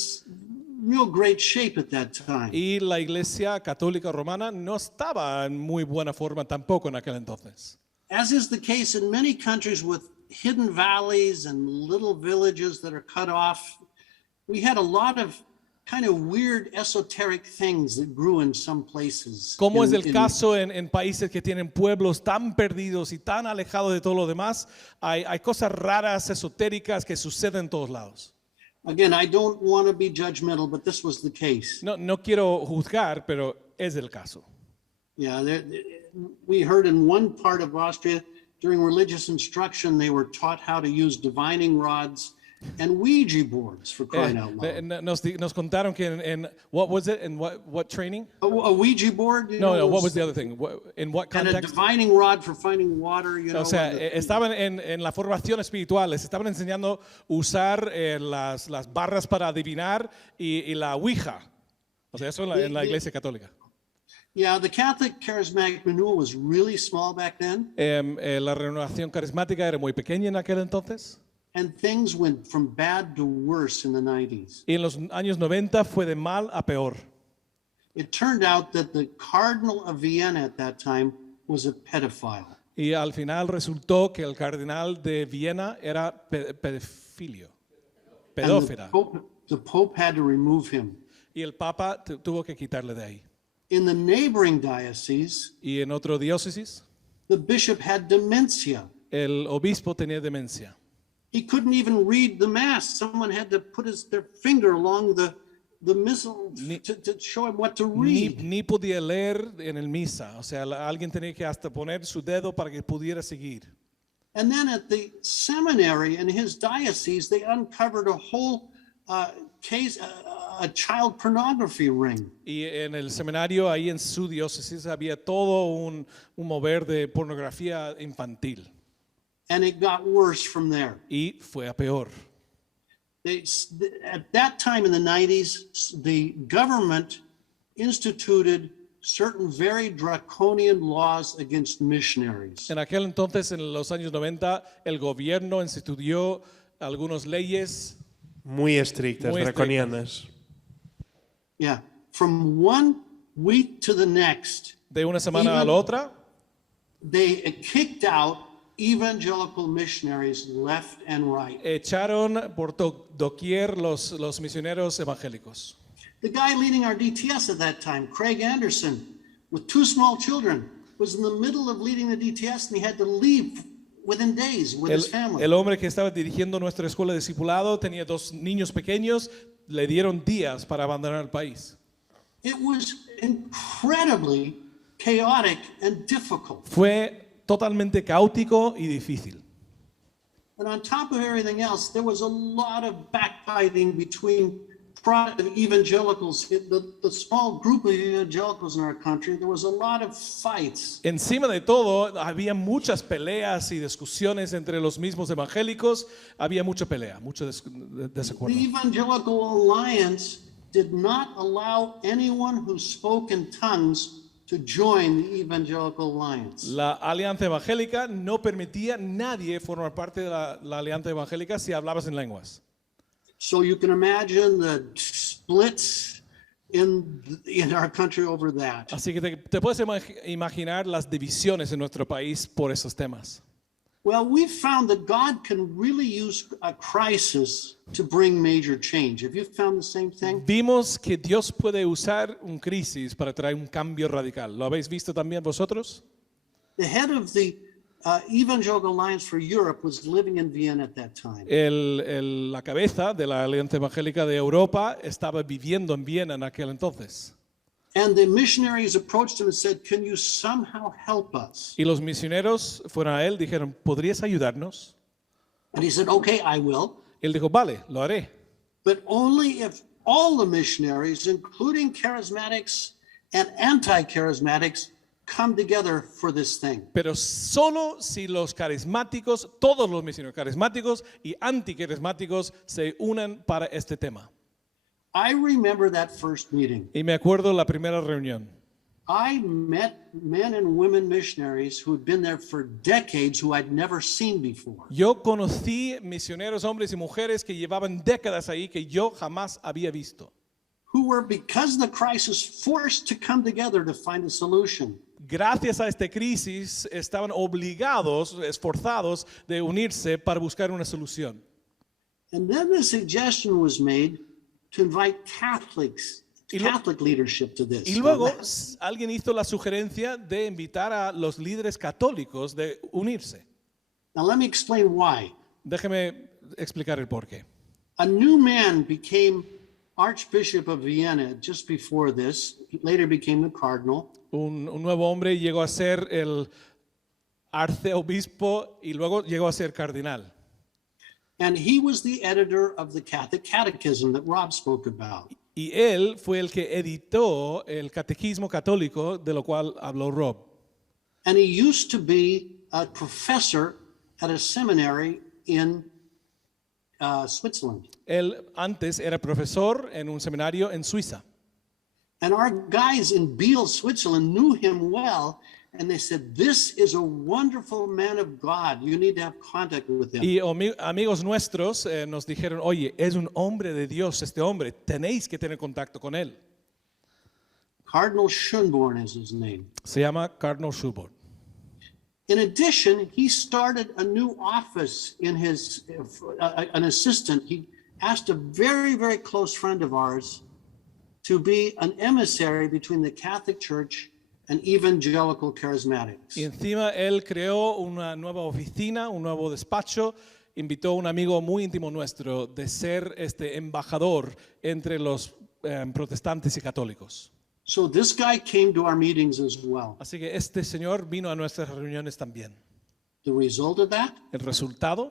real great shape at that time. Y la iglesia católica romana no estaba en muy buena forma tampoco en aquel entonces. As is the case in many countries with hidden valleys and little villages that are cut off, we had a lot of kind of weird esoteric things that grew in some places. Como es el caso en países que tienen pueblos tan perdidos y tan alejados de todo lo demás, hay cosas raras, esotéricas que suceden en todos lados. Again, I don't want to be judgmental, but this was the case. No quiero juzgar, pero es el caso. Yeah, we heard in one part of Austria, during religious instruction, they were taught how to use divining rods and Ouija boards, for crying out loud. Nos contaron que en what was it? In what training? A Ouija board? No, what was the other thing? In what And a context? divining rod for finding water, you know. O sea, estaban en la formación espiritual, les estaban enseñando usar las barras para adivinar y la Ouija. O sea, eso en la iglesia católica. Yeah, the Catholic Charismatic Renewal was really small back then, La renovación carismática era muy pequeña en aquel entonces. and things went from bad to worse in the 90s. Y en los años 90 fue de mal a peor. It turned out that the Cardinal of Vienna at that time was a pedophile. Y al final resultó que el cardenal de Viena era pedofilio, And pedófila. the Pope had to remove him. Y el Papa tuvo que quitarle de ahí. In the neighboring diocese, Y en otro diócesis, the bishop had dementia. el obispo tenía demencia. He couldn't even read the mass. Someone had to put their finger along the missal to show him what to read. Ni podía leer en el misa. O sea, alguien tenía que hasta poner su dedo para que pudiera seguir. And then at the seminary in his diocese, they uncovered a whole case, a child pornography ring. Y en el seminario, ahí en su diócesis, había todo un mover de pornografía infantil. And it got worse from there. Y fue a peor. At that time in the 90s, the government instituted certain very draconian laws against missionaries. En aquel entonces, en los años 90, el gobierno instituyó algunas leyes Muy estrictas, Muy draconianas. Yeah, from one week to the next, de una semana a la otra. they kicked out evangelical missionaries left and right. Echaron por doquier los misioneros evangélicos. The guy leading our DTS at that time, Craig Anderson, with two small children, was in the middle of leading the DTS and he had to leave within days with his family. El hombre que estaba dirigiendo nuestra escuela de discipulado tenía dos niños pequeños, le dieron días para abandonar el país. It was incredibly chaotic and difficult. Fue totalmente caótico y difícil. And on top of everything else, there was a lot of backbiting between evangelicals, the small group of evangelicals in our country. There was a lot of fights. Encima de todo, había muchas peleas y discusiones entre los mismos evangélicos. Había mucha pelea, mucho desacuerdo. The Evangelical Alliance did not allow anyone who spoke in tongues to join the Evangelical Alliance. La Alianza Evangélica no permitía a nadie formar parte de la Alianza Evangélica si hablabas en lenguas. So you can imagine the splits in our country over that. Así que te puedes imaginar las divisiones en nuestro país por esos temas. Well, we found that God can really use a crisis to bring major change. Have you found the same thing? Vimos que Dios puede usar un crisis para traer un cambio radical. ¿Lo habéis visto también vosotros? The head of the Evangelical Alliance for Europe was living in Vienna at that time. La cabeza de la Alianza Evangélica de Europa estaba viviendo en Viena en aquel entonces. And the missionaries approached him and said, "Can you somehow help us?" Y los misioneros fueron a él, dijeron, ¿podrías ayudarnos? And he said, "Okay, I will. Él dijo, vale, lo haré. But only if all the missionaries, including charismatics and anti-charismatics, come together for this thing." Pero solo si los carismáticos, todos los misioneros carismáticos y anticarismáticos se unen para este tema. I remember that first meeting. Y me acuerdo la primera reunión. I met men and women missionaries who had been there for decades who I'd never seen before. Yo conocí misioneros, hombres y mujeres que llevaban décadas ahí que yo jamás había visto. Who were, because of the crisis, forced to come together to find a solution. Gracias a esta crisis estaban obligados, esforzados de unirse para buscar una solución. And then the suggestion was made to invite Catholic leadership to this. Y luego alguien hizo la sugerencia de invitar a los líderes católicos de unirse. Now let me explain why. Déjeme explicar el porqué. A new man became Archbishop of Vienna just before this. He later became the cardinal. Un nuevo hombre llegó a ser el arceobispo y luego llegó a ser cardinal. And he was the editor of the Catholic Catechism that Rob spoke about. Y él fue el que editó el catequismo católico de lo cual habló Rob. And he used to be a professor at a seminary in Switzerland. Él antes era profesor en un seminario en Suiza. And our guys in Biel, Switzerland knew him well, and they said, this is a wonderful man of God. You need to have contact with him. Y amigos nuestros nos dijeron, oye, es un hombre de Dios este hombre, tenéis que tener contacto con él. Cardinal Schönborn is his name. Se llama Cardinal Schubert. In addition, he started a new office in his, an assistant. He asked a very, very close friend of ours to be an emissary between the Catholic Church and evangelical charismatics. Y encima él creó una nueva oficina, un nuevo despacho, invitó a un amigo muy íntimo nuestro de ser este embajador entre los protestantes y católicos. So this guy came to our meetings as well. Así que este señor vino a nuestras reuniones también. The result of that, El resultado,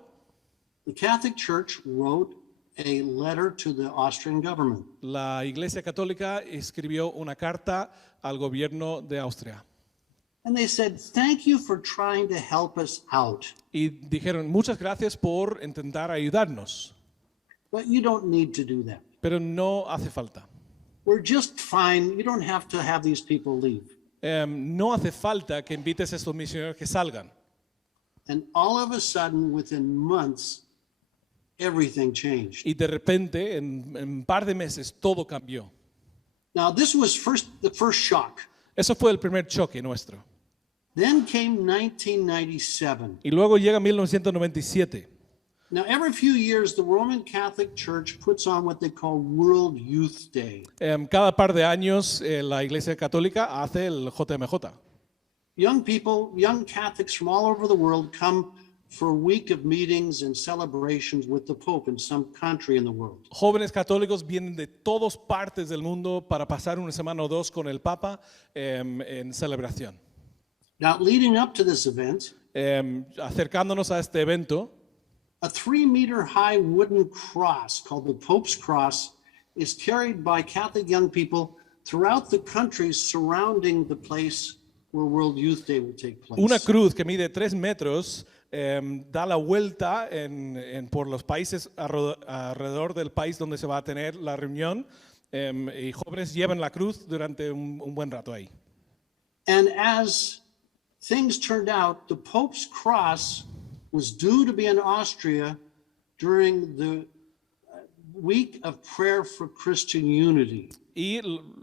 the Catholic Church wrote a letter to the Austrian government. la Iglesia Católica escribió una carta al gobierno de Austria. And they said, thank you for trying to help us out. Y dijeron, muchas gracias por intentar ayudarnos, But you don't need to do that. pero no hace falta. We're just fine. You don't have to have these people leave. No hace falta que invites a estos misioneros que salgan. And all of a sudden, within months, everything changed. Y de repente, en un par de meses, todo cambió. Now, this was the first shock. Eso fue el primer choque nuestro. Then came 1997. Y luego llega 1997. Now, every few years, the Roman Catholic Church puts on what they call World Youth Day. Cada par de años, la Iglesia Católica hace el JMJ. Young people, young Catholics from all over the world come for a week of meetings and celebrations with the Pope in some country in the world. Jóvenes católicos vienen de todas partes del mundo para pasar una semana o dos con el Papa en celebración. Now, leading up to this event, Acercándonos a este evento, a 3-meter-high wooden cross called the Pope's Cross is carried by Catholic young people throughout the countries surrounding the place where World Youth Day will take place. una cruz que mide 3 metros da la vuelta por los países alrededor del país donde se va a tener la reunión y jóvenes llevan la cruz durante un buen rato ahí. And as things turned out, the Pope's Cross was due to be in Austria during the week of prayer for Christian unity. Y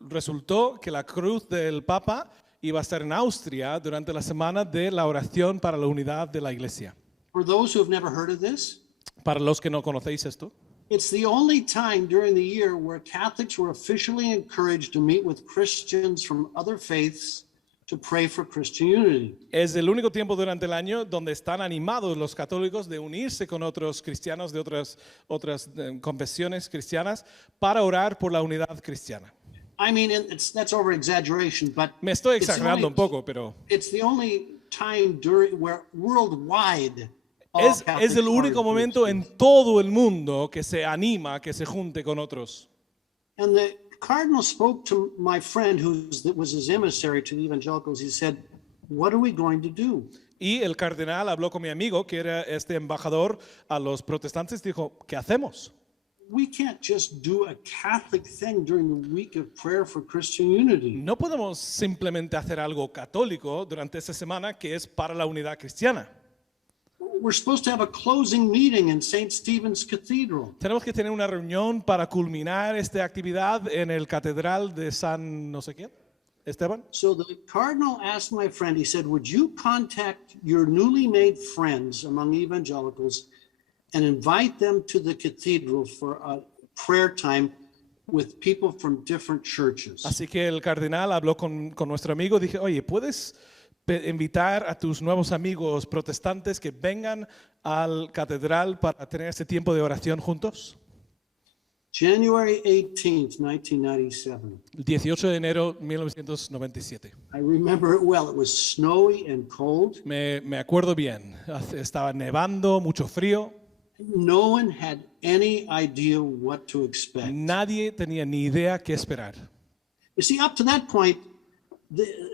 resultó que la cruz del Papa iba a estar en Austria durante la semana de la oración para la unidad de la Iglesia. For those who have never heard of this, Para los que no conocéis esto, it's the only time during the year where Catholics were officially encouraged to meet with Christians from other faiths to pray for Christian unity. es el único tiempo durante el año donde están animados los católicos de unirse con otros cristianos de otras confesiones cristianas para orar por la unidad cristiana. I mean, that's over exaggeration, but Me estoy it's the exagerando only- un poco, pero it's the only time where worldwide all es Catholics el único are momento en Christians. todo el mundo que se anima, que se junte con otros. And the cardinal spoke to my friend that was his emissary to the evangelicals. He said, what are we going to do? Y el cardenal habló con mi amigo, que era este embajador a los protestantes, dijo, ¿qué hacemos? we can't just do a Catholic thing during the week of prayer for Christian unity. No podemos simplemente hacer algo católico durante esa semana que es para la unidad cristiana. We're supposed to have a closing meeting in St. Stephen's Cathedral. Tenemos que tener una reunión para culminar esta actividad en el Catedral de San no sé quién, Esteban. So the cardinal asked my friend, he said, would you contact your newly made friends among evangelicals and invite them to the cathedral for a prayer time with people from different churches? Así que el cardenal habló con nuestro amigo, dije, oye, ¿puedes invitar a tus nuevos amigos protestantes que vengan al catedral para tener este tiempo de oración juntos? January 18th, 1997. El 18 de enero de 1997. I remember it well. It was snowy and cold. Me acuerdo bien. Estaba nevando, mucho frío. No one had any idea what to expect. Nadie tenía ni idea qué esperar. You see, up to that point,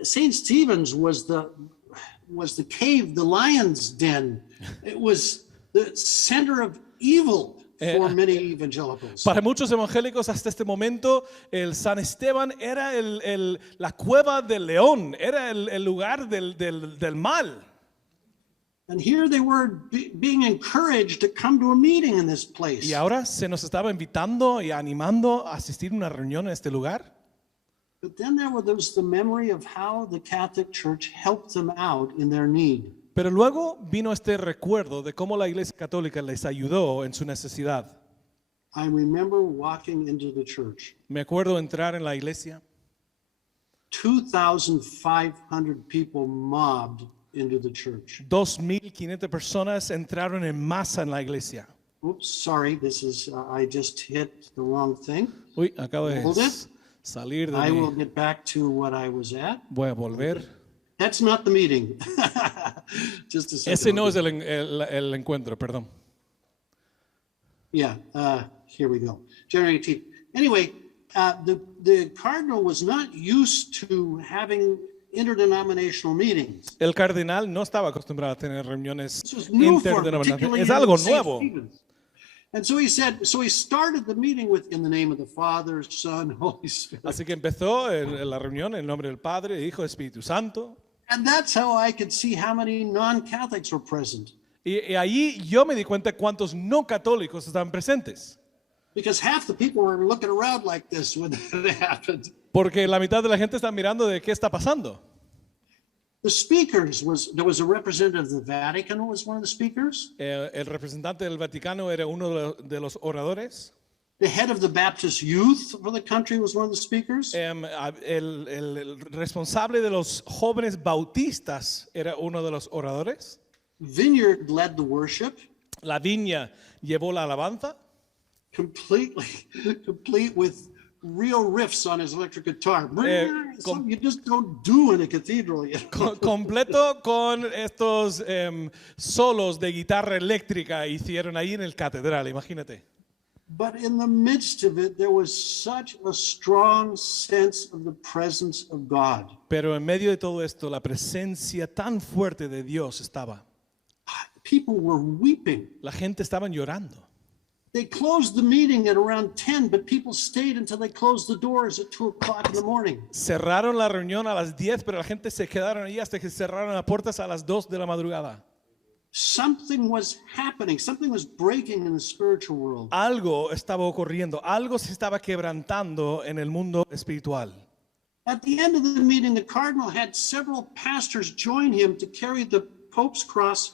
St. Stephen's was the cave, the lion's den. It was the center of evil for many evangelicals. Para muchos evangélicos hasta este momento, el San Esteban era la cueva del león, era el lugar del mal. And here they were being encouraged to come to a meeting in this place. Y ahora se nos estaba invitando y animando a asistir a una reunión en este lugar. But then there was the memory of how the Catholic Church helped them out in their need. Pero luego vino este recuerdo de cómo la Iglesia Católica les ayudó en su necesidad. I remember walking into the church. Me acuerdo entrar en la iglesia. 2,500 people mobbed into the church. 2,500 personas entraron en masa en la iglesia. Oops, sorry, I just hit the wrong thing. Uy, acabo de Hold it. salir de I will mí. get back to what I was at. Voy a volver. That's not the meeting. Just a second. Ese no es el encuentro, perdón. Yeah, here we go. January 18th. Anyway, the cardinal was not used to having interdenominational meetings. El cardenal no estaba acostumbrado a tener reuniones This was new for him, interdenominacionales. particularly Es algo in St. nuevo. Stephen's. And so he started the meeting with, in the name of the Father, Son, Holy Spirit. Así que empezó la reunión en nombre del Padre, Hijo, Espíritu Santo. And that's how I could see how many non-Catholics were present. Y allí yo me di cuenta cuántos no católicos estaban presentes. Because half the people were looking around like this when that happened. Porque la mitad de la gente está mirando de qué está pasando. The speakers there was a representative of the Vatican who was one of the speakers. El representante del Vaticano era uno de los oradores. The head of the Baptist youth for the country was one of the speakers. El responsable de los jóvenes bautistas era uno de los oradores. Vineyard led the worship. La Viña llevó la alabanza. Complete with real riffs on his electric guitar. Something you just don't do in a cathedral. Completo con estos solos de guitarra eléctrica hicieron ahí en el catedral, imagínate. But in the midst of it, there was such a strong sense of the presence of God. Pero en medio de todo esto, la presencia tan fuerte de Dios estaba. People were weeping. La gente estaba llorando. They closed the meeting at around 10, but people stayed until they closed the doors at 2 o'clock in the morning. Cerraron la reunión a las 10, pero la gente se quedaron ahí hasta que cerraron las puertas a las 2 de la madrugada. Something was happening. Something was breaking in the spiritual world. Algo estaba ocurriendo, algo se estaba quebrantando en el mundo espiritual. At the end of the meeting, the cardinal had several pastors join him to carry the Pope's cross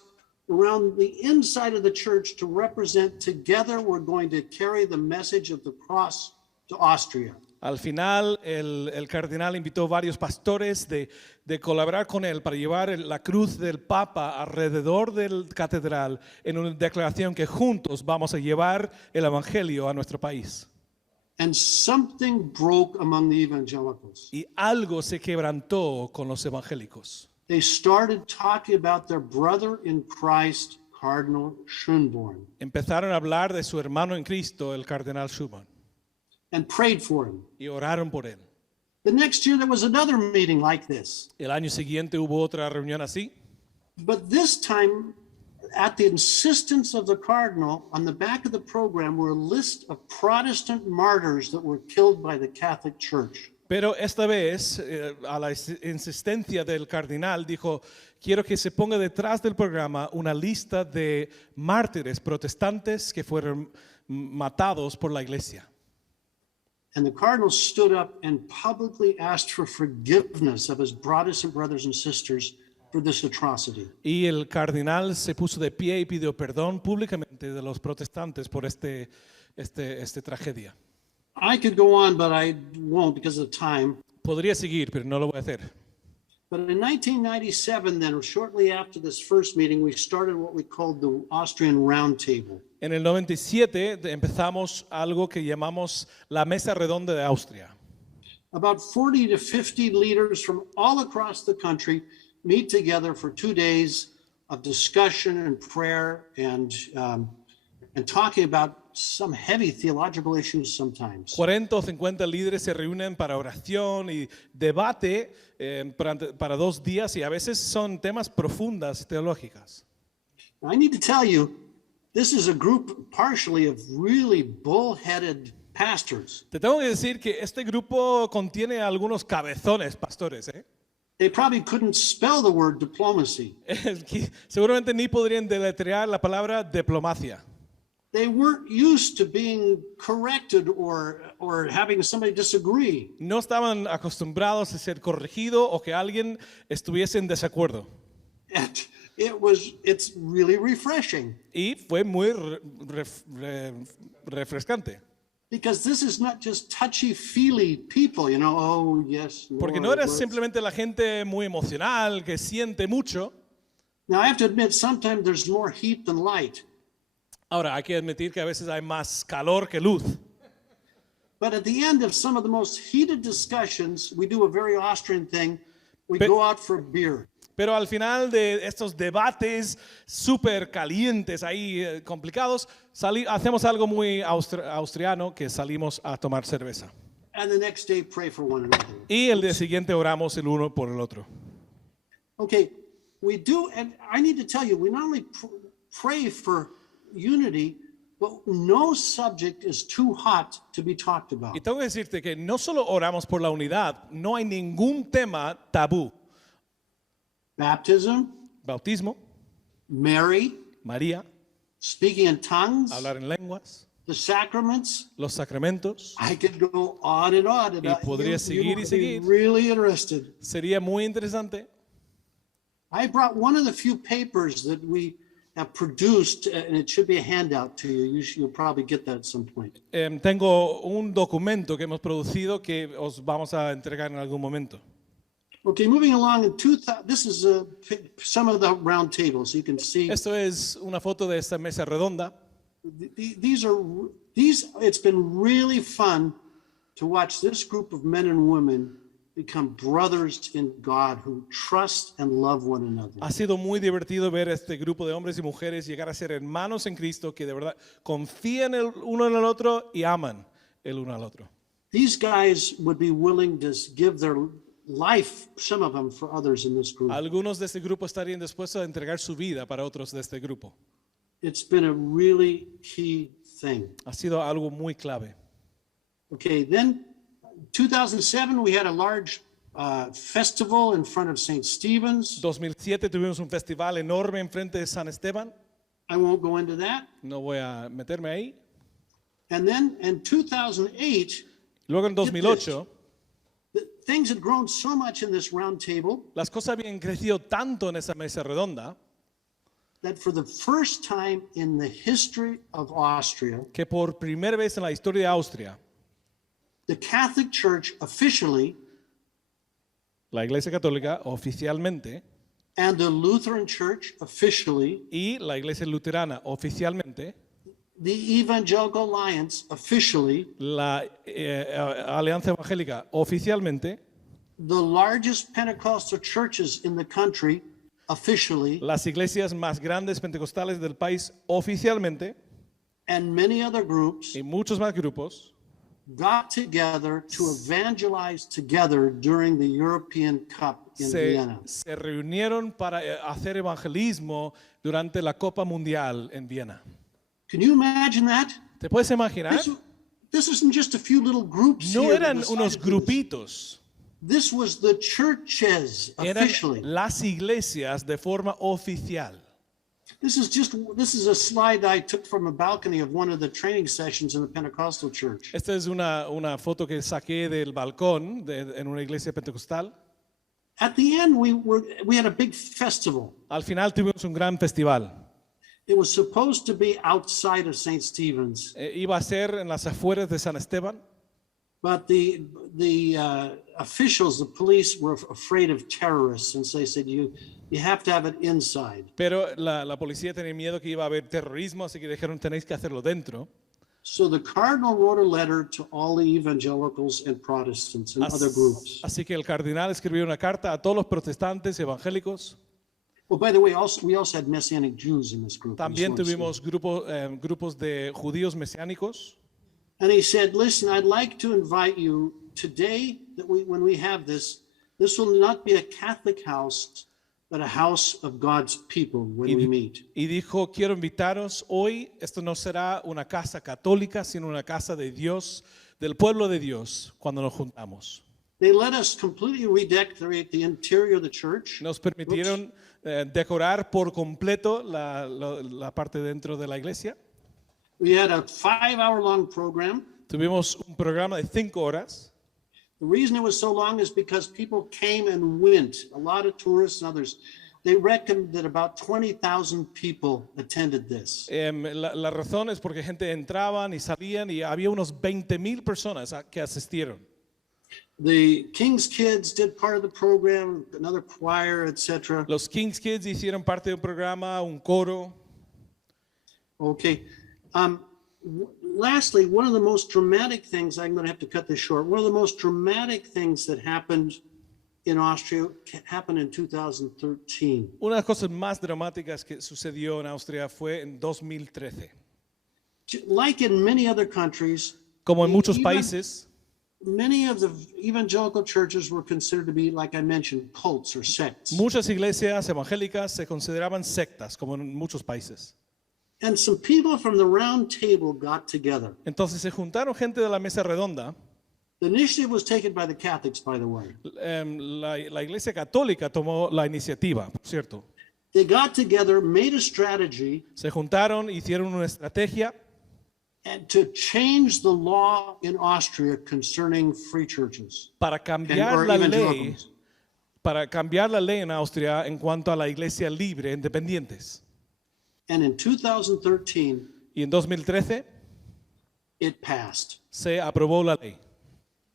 around the inside of the church to represent together we're going to carry the message of the cross to Austria. Al final, el cardenal invitó a varios pastores de colaborar con él para llevar la cruz del Papa alrededor del catedral en una declaración que juntos vamos a llevar el Evangelio a nuestro país. And something broke among the evangelicals. Y algo se quebrantó con los evangélicos. They started talking about their brother in Christ, Cardinal Schönborn, Empezaron a hablar de su hermano en Cristo, el cardenal Schumann, and prayed for him. y oraron por él. The next year there was another meeting like this. El año siguiente hubo otra reunión así, But this time, at the insistence of the cardinal, on the back of the program were a list of Protestant martyrs that were killed by the Catholic Church. Pero esta vez, a la insistencia del cardenal, dijo, quiero que se ponga detrás del programa una lista de mártires protestantes que fueron matados por la iglesia. And the cardinal stood up and publicly asked for forgiveness of his Protestant brothers and sisters for this atrocity. Y el cardenal se puso de pie y pidió perdón públicamente de los protestantes por esta tragedia. I could go on, but I won't because of time. Podría seguir, pero no lo voy a hacer. But in 1997, then, shortly after this first meeting, we started what we called the Austrian Roundtable. En el 97 empezamos algo que llamamos la Mesa Redonda de Austria. About 40 to 50 leaders from all across the country meet together for 2 days of discussion and prayer and talking about some heavy theological issues sometimes. 40 o 50 líderes se reúnen para oración y debate para 2 días y a veces son temas profundas teológicas. I need to tell you, this is a group partially of really bullheaded pastors. Te tengo que decir que este grupo contiene algunos cabezones pastores, ¿eh? They probably couldn't spell the word diplomacy. Seguramente ni podrían deletrear la palabra diplomacia. They weren't used to being corrected or having somebody disagree. No estaban acostumbrados a ser corregido o que alguien estuviese en desacuerdo. And it's really refreshing. Y fue muy refrescante. Because this is not just touchy-feely people, you know, oh, yes, Lord. Porque no era simplemente la gente muy emocional, que siente mucho. Now, I have to admit, sometimes there's more heat than light. Ahora, hay que admitir que a veces hay más calor que luz. But at the end of some of the most heated discussions, we do a very Austrian thing. We go out for beer. Pero al final de estos debates súper calientes, ahí complicados, hacemos algo muy austriano, que salimos a tomar cerveza. And the next day, pray for one another. Y el día siguiente oramos el uno por el otro. Okay, we do, and I need to tell you, we not only pray for unity, but no subject is too hot to be talked about. Y tengo que decirte que no solo oramos por la unidad, no hay ningún tema tabú. Baptism, Bautismo, Mary, María, speaking in tongues, hablar en lenguas, the sacraments. los sacramentos. I could go on and on. And Y podría seguir y would seguir. be really interested. Sería muy interesante. I brought one of the few papers that we have produced, and it should be a handout to you. You'll probably get that at some point. Tengo un documento que hemos producido que os vamos a entregar en algún momento. Okay, moving along. This is some of the round tables. You can see. Esto es una foto de esta mesa redonda. It's been really fun to watch this group of men and women become brothers in God who trust and love one another. Ha sido muy divertido ver a este grupo de hombres y mujeres llegar a ser hermanos en Cristo que de verdad confían el uno en el otro y aman el uno al otro. These guys would be willing to give their life, some of them, for others in this group. Algunos de este grupo estarían dispuestos a entregar su vida para otros de este grupo. It's been a really key thing. Ha sido algo muy clave. Okay, then 2007 we had a large festival in front of St. Stephen's. 2007 tuvimos un festival enorme enfrente de San Esteban. I won't go into that. No voy a meterme ahí. And then in 2008, Luego en 2008, things had grown so much in this round table las cosas habían crecido tanto en esa mesa redonda that for the first time in the history of Austria, que por primera vez en la historia de Austria, the Catholic Church officially la Iglesia Católica oficialmente and the Lutheran Church officially, y la Iglesia Luterana oficialmente, the Evangelical Alliance officially, la Alianza Evangélica oficialmente, the largest Pentecostal churches in the country officially, las iglesias más grandes pentecostales del país oficialmente and many other groups y muchos más grupos got together to evangelize together during the European Cup in Vienna. Se reunieron para hacer evangelismo durante la Copa Mundial en Viena. Can you imagine that? ¿Te puedes imaginar? This isn't just a few little groups No here that eran decided unos to do this. grupitos, This was the churches eran officially. las iglesias de forma oficial. This is a slide I took from a balcony of one of the training sessions in the Pentecostal church. Esta es una foto que saqué del balcón en una iglesia pentecostal. At the end, we had a big festival. Al final tuvimos un gran festival. It was supposed to be outside of St. Stephen's, Iba a ser en las afueras de San Esteban, but the officials, the police, were afraid of terrorists, and so they said you have to have it inside. pero la policía tenía miedo que iba a haber terrorismo, así que dijeron tenéis que hacerlo dentro. So the cardinal wrote a letter to all the evangelicals and Protestants and other groups. Así que el cardenal escribió una carta a todos los protestantes evangélicos. Well, by the way, we also had Messianic Jews in this group. I just También wanted to say. tuvimos grupos de judíos mesiánicos. And he said, listen, I'd like to invite you today that when we have this will not be a Catholic house, but a house of God's people when we meet. Y dijo, quiero invitaros hoy, esto no será una casa católica, sino una casa de Dios, del pueblo de Dios, cuando nos juntamos. They let us completely redecorate the interior of the church. Nos permitieron decorar por completo la parte dentro de la iglesia. We had a 5-hour-long program. Tuvimos un programa de 5 horas. The reason it was so long is because people came and went. A lot of tourists and others. They reckoned that about 20,000 people attended this. La razón es porque gente entraban y salían y había unos 20,000 personas que asistieron. The King's Kids did part of the program, another choir, etc. Los King's Kids hicieron parte de un programa, un coro. Okay. Lastly, one of the most dramatic things, I'm going to have to cut this short, one of the most dramatic things that happened in Austria happened in 2013. Una de las cosas más dramáticas que sucedió en Austria fue en 2013. Like in many other countries, Como en muchos even países, many of the evangelical churches were considered to be, like I mentioned, cults or sects. muchas iglesias evangélicas se consideraban sectas, como en muchos países. And some people from the round table got together. Entonces se juntaron gente de la mesa redonda. The initiative was taken by the Catholics, by the way. La iglesia católica tomó la iniciativa, por cierto. They got together, made a strategy, Se juntaron, hicieron una estrategia and to change the law in Austria concerning free churches. para or cambiar la ley, evangelicals. para cambiar la ley en Austria en cuanto a la iglesia libre, independientes. And in 2013, Y en 2013 it passed. se aprobó la ley.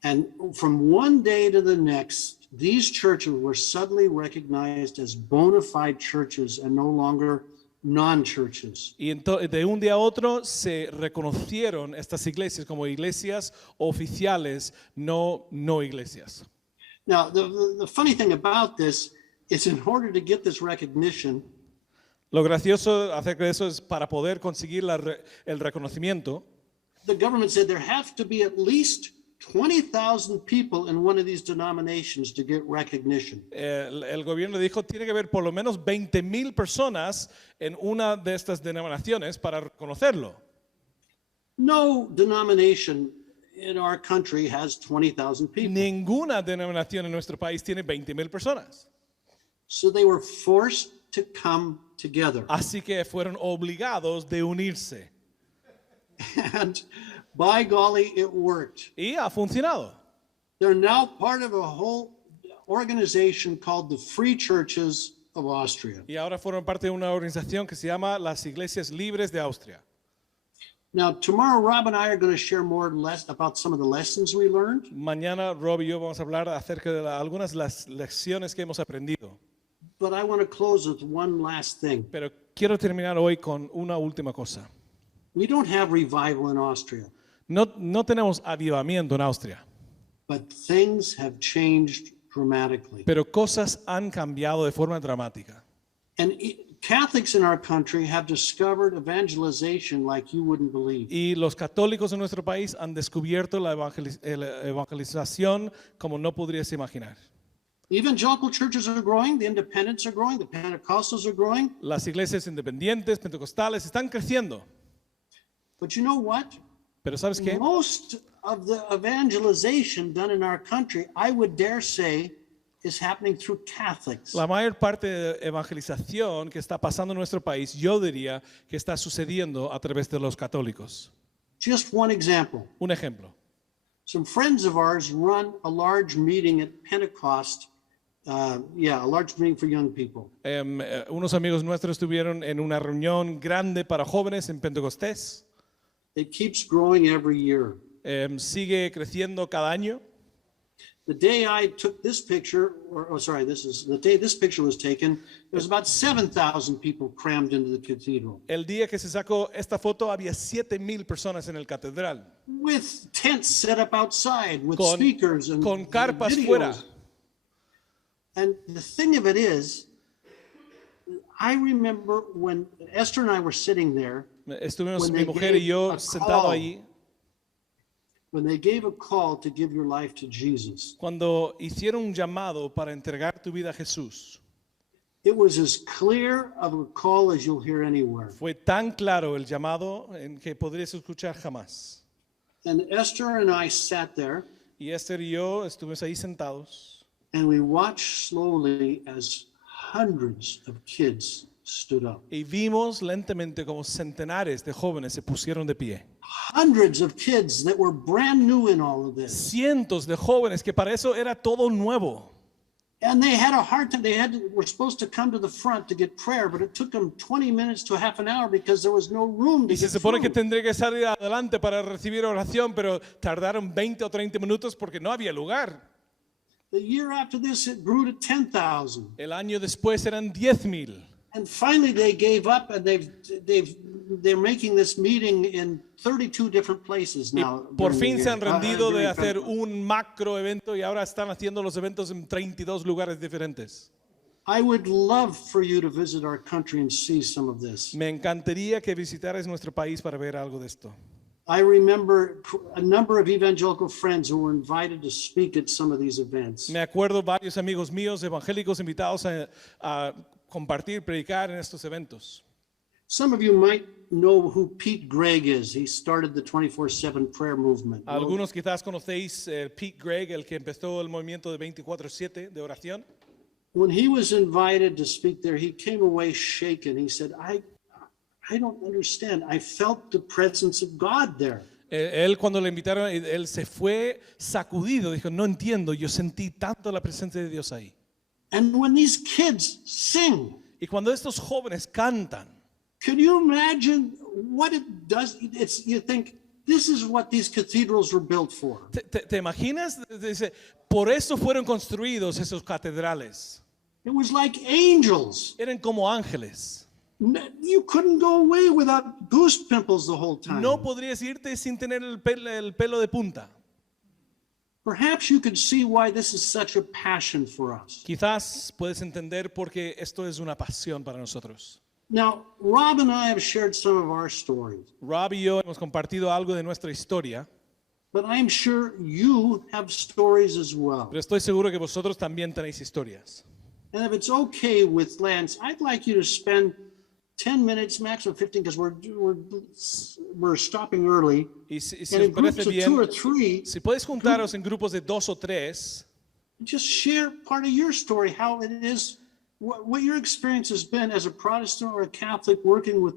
And from one day to the next, these churches were suddenly recognized as bona fide churches and no longer non-churches. Y de un día a otro se reconocieron estas iglesias como iglesias oficiales, no iglesias. Now, the funny thing about this is in order to get this recognition, Lo gracioso acerca de eso es para poder conseguir el reconocimiento, the government said there have to be at least 20,000 people in one of these denominations to get recognition. el gobierno dijo tiene que haber por lo menos 20,000 personas en una de estas denominaciones para reconocerlo. No denomination in our country has 20,000 people. Ninguna denominación en nuestro país tiene 20,000 personas. So they were forced to come together. Así que fueron obligados de unirse. And by golly, it worked. Y ha funcionado. They're now part of a whole organization called the Free Churches of Austria. Y ahora forman parte de una organización que se llama las Iglesias Libres de Austria. Now, tomorrow, Rob and I are going to share more about some of the lessons we learned. Mañana Rob y yo vamos a hablar acerca de algunas de las lecciones que hemos aprendido. But I want to close with one last thing. Pero quiero terminar hoy con una última cosa. We don't have revival in Austria, No tenemos avivamiento en Austria, but things have changed dramatically. pero cosas han cambiado de forma dramática. And Catholics in our country have discovered evangelization like you wouldn't believe. Y los católicos en nuestro país han descubierto la evangelización como no podrías imaginar. Evangelical churches are growing, the independents are growing, the Pentecostals are growing. Las iglesias independientes, pentecostales, están creciendo. But you know what? Pero ¿sabes qué? Most of the evangelization done in our country, I would dare say, is happening through Catholics. La mayor parte de evangelización que está pasando en nuestro país, yo diría que está sucediendo a través de los católicos. Just one example. Un ejemplo. Some friends of ours run a large meeting at Pentecost. A large meeting for young people. Unos amigos nuestros estuvieron en una reunión grande para jóvenes en Pentecostés. It keeps growing every year. Sigue creciendo cada año. The day I took this picture, this is the day this picture was taken, there was about 7,000 people crammed into the cathedral. El día que se sacó esta foto había 7,000 personas en el catedral. With tents set up outside, with speakers and con carpas videos. fuera. And the thing of it is, I remember when Esther and I were sitting there, Estuvimos when mi they mujer y gave yo a sentado call. allí when they gave a call to give your life to Jesus. cuando hicieron un llamado para entregar tu vida a Jesús. It was as clear of a call as you'll hear anywhere. Fue tan claro el llamado en que podrías escuchar jamás. And Esther and I sat there Y Esther y yo estuvimos ahí sentados and we watched slowly as hundreds of kids stood up. y vimos lentamente como centenares de jóvenes se pusieron de pie. Hundreds of kids that were brand new in all of this. Cientos de jóvenes que para eso era todo nuevo. And they had a hard time. Were supposed to come to the front to get prayer, but it took them 20 minutes to a half an hour because there was no room to Y se get supone que through. tendría que salir adelante para recibir oración, pero tardaron 20 o 30 minutos porque no había lugar. The year after this, it grew to 10,000. El año después eran 10,000. And finally, they gave up, and they're making this meeting in 32 different places Y now. por during fin the se han year. rendido de During hacer Pentecost. un macro evento y ahora están haciendo los eventos en 32 lugares diferentes. I would love for you to visit our country and see some of this. Me encantaría que visitaras nuestro país para ver algo de esto. I remember a number of evangelical friends who were invited to speak at some of these events. Me acuerdo varios amigos míos evangélicos invitados a compartir, predicar en estos eventos. Some of you might know who Pete Gregg is. He started the 24/7 prayer movement. Algunos quizás conocéis Pete Gregg, el que empezó el movimiento de 24/7 de oración. When he was invited to speak there, he came away shaken. He said, I don't understand. I felt the presence of God there. Él cuando le invitaron, él se fue sacudido, dijo, no entiendo, yo sentí tanto la presencia de Dios ahí. And when these kids sing, Y cuando estos jóvenes cantan, can you imagine what it does? You think, this is what these cathedrals were built for. ¿te imaginas? Dice, por eso fueron construidos esos catedrales. It was like angels. Eran como ángeles. You couldn't go away without goose pimples the whole time. No podrías irte sin tener el pelo de punta. Perhaps you could see why this is such a passion for us. Quizás puedes entender por qué esto es una pasión para nosotros. Now, Rob and I have shared some of our stories, Rob y yo hemos compartido algo de nuestra historia, but I'm sure you have stories as well. pero estoy seguro que vosotros también tenéis historias. And if it's okay with Lance, I'd like you to spend 10 minutes, maximum 15, because we're stopping early. Y si And os in groups parece of 2 or bien, 3, si podéis juntaros en grupos de 2 o 3, just share part of your story, how it is, what your experience has been as a Protestant or a Catholic working with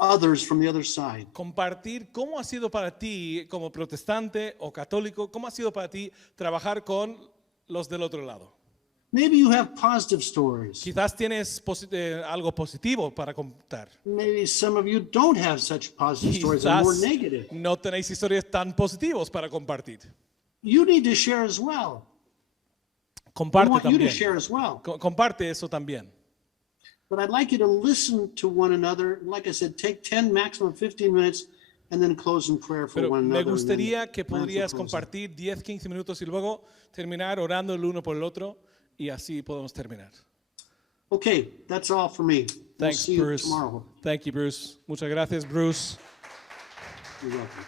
others from the other side. compartir cómo ha sido para ti como protestante o católico, cómo ha sido para ti trabajar con los del otro lado. Maybe you have positive stories. Quizás tienes algo positivo para contar. Maybe some of you don't have such positive stories and more Quizás negative. no tenéis historias tan positivas para compartir. You need to share as well. I Comparte want you to también. share as well. Comparte eso también. But I'd like you to listen to one another. Like I said, take 10, maximum 15 minutes, and then close in prayer for Pero one me another. and then gustaría que plan for podrías closing. compartir 10, 15 minutos y luego terminar orando el uno por el otro y así podemos terminar. Okay, that's all for me. We'll Thanks, see you Bruce. tomorrow. Thank you, Bruce. Muchas gracias, Bruce. You're welcome.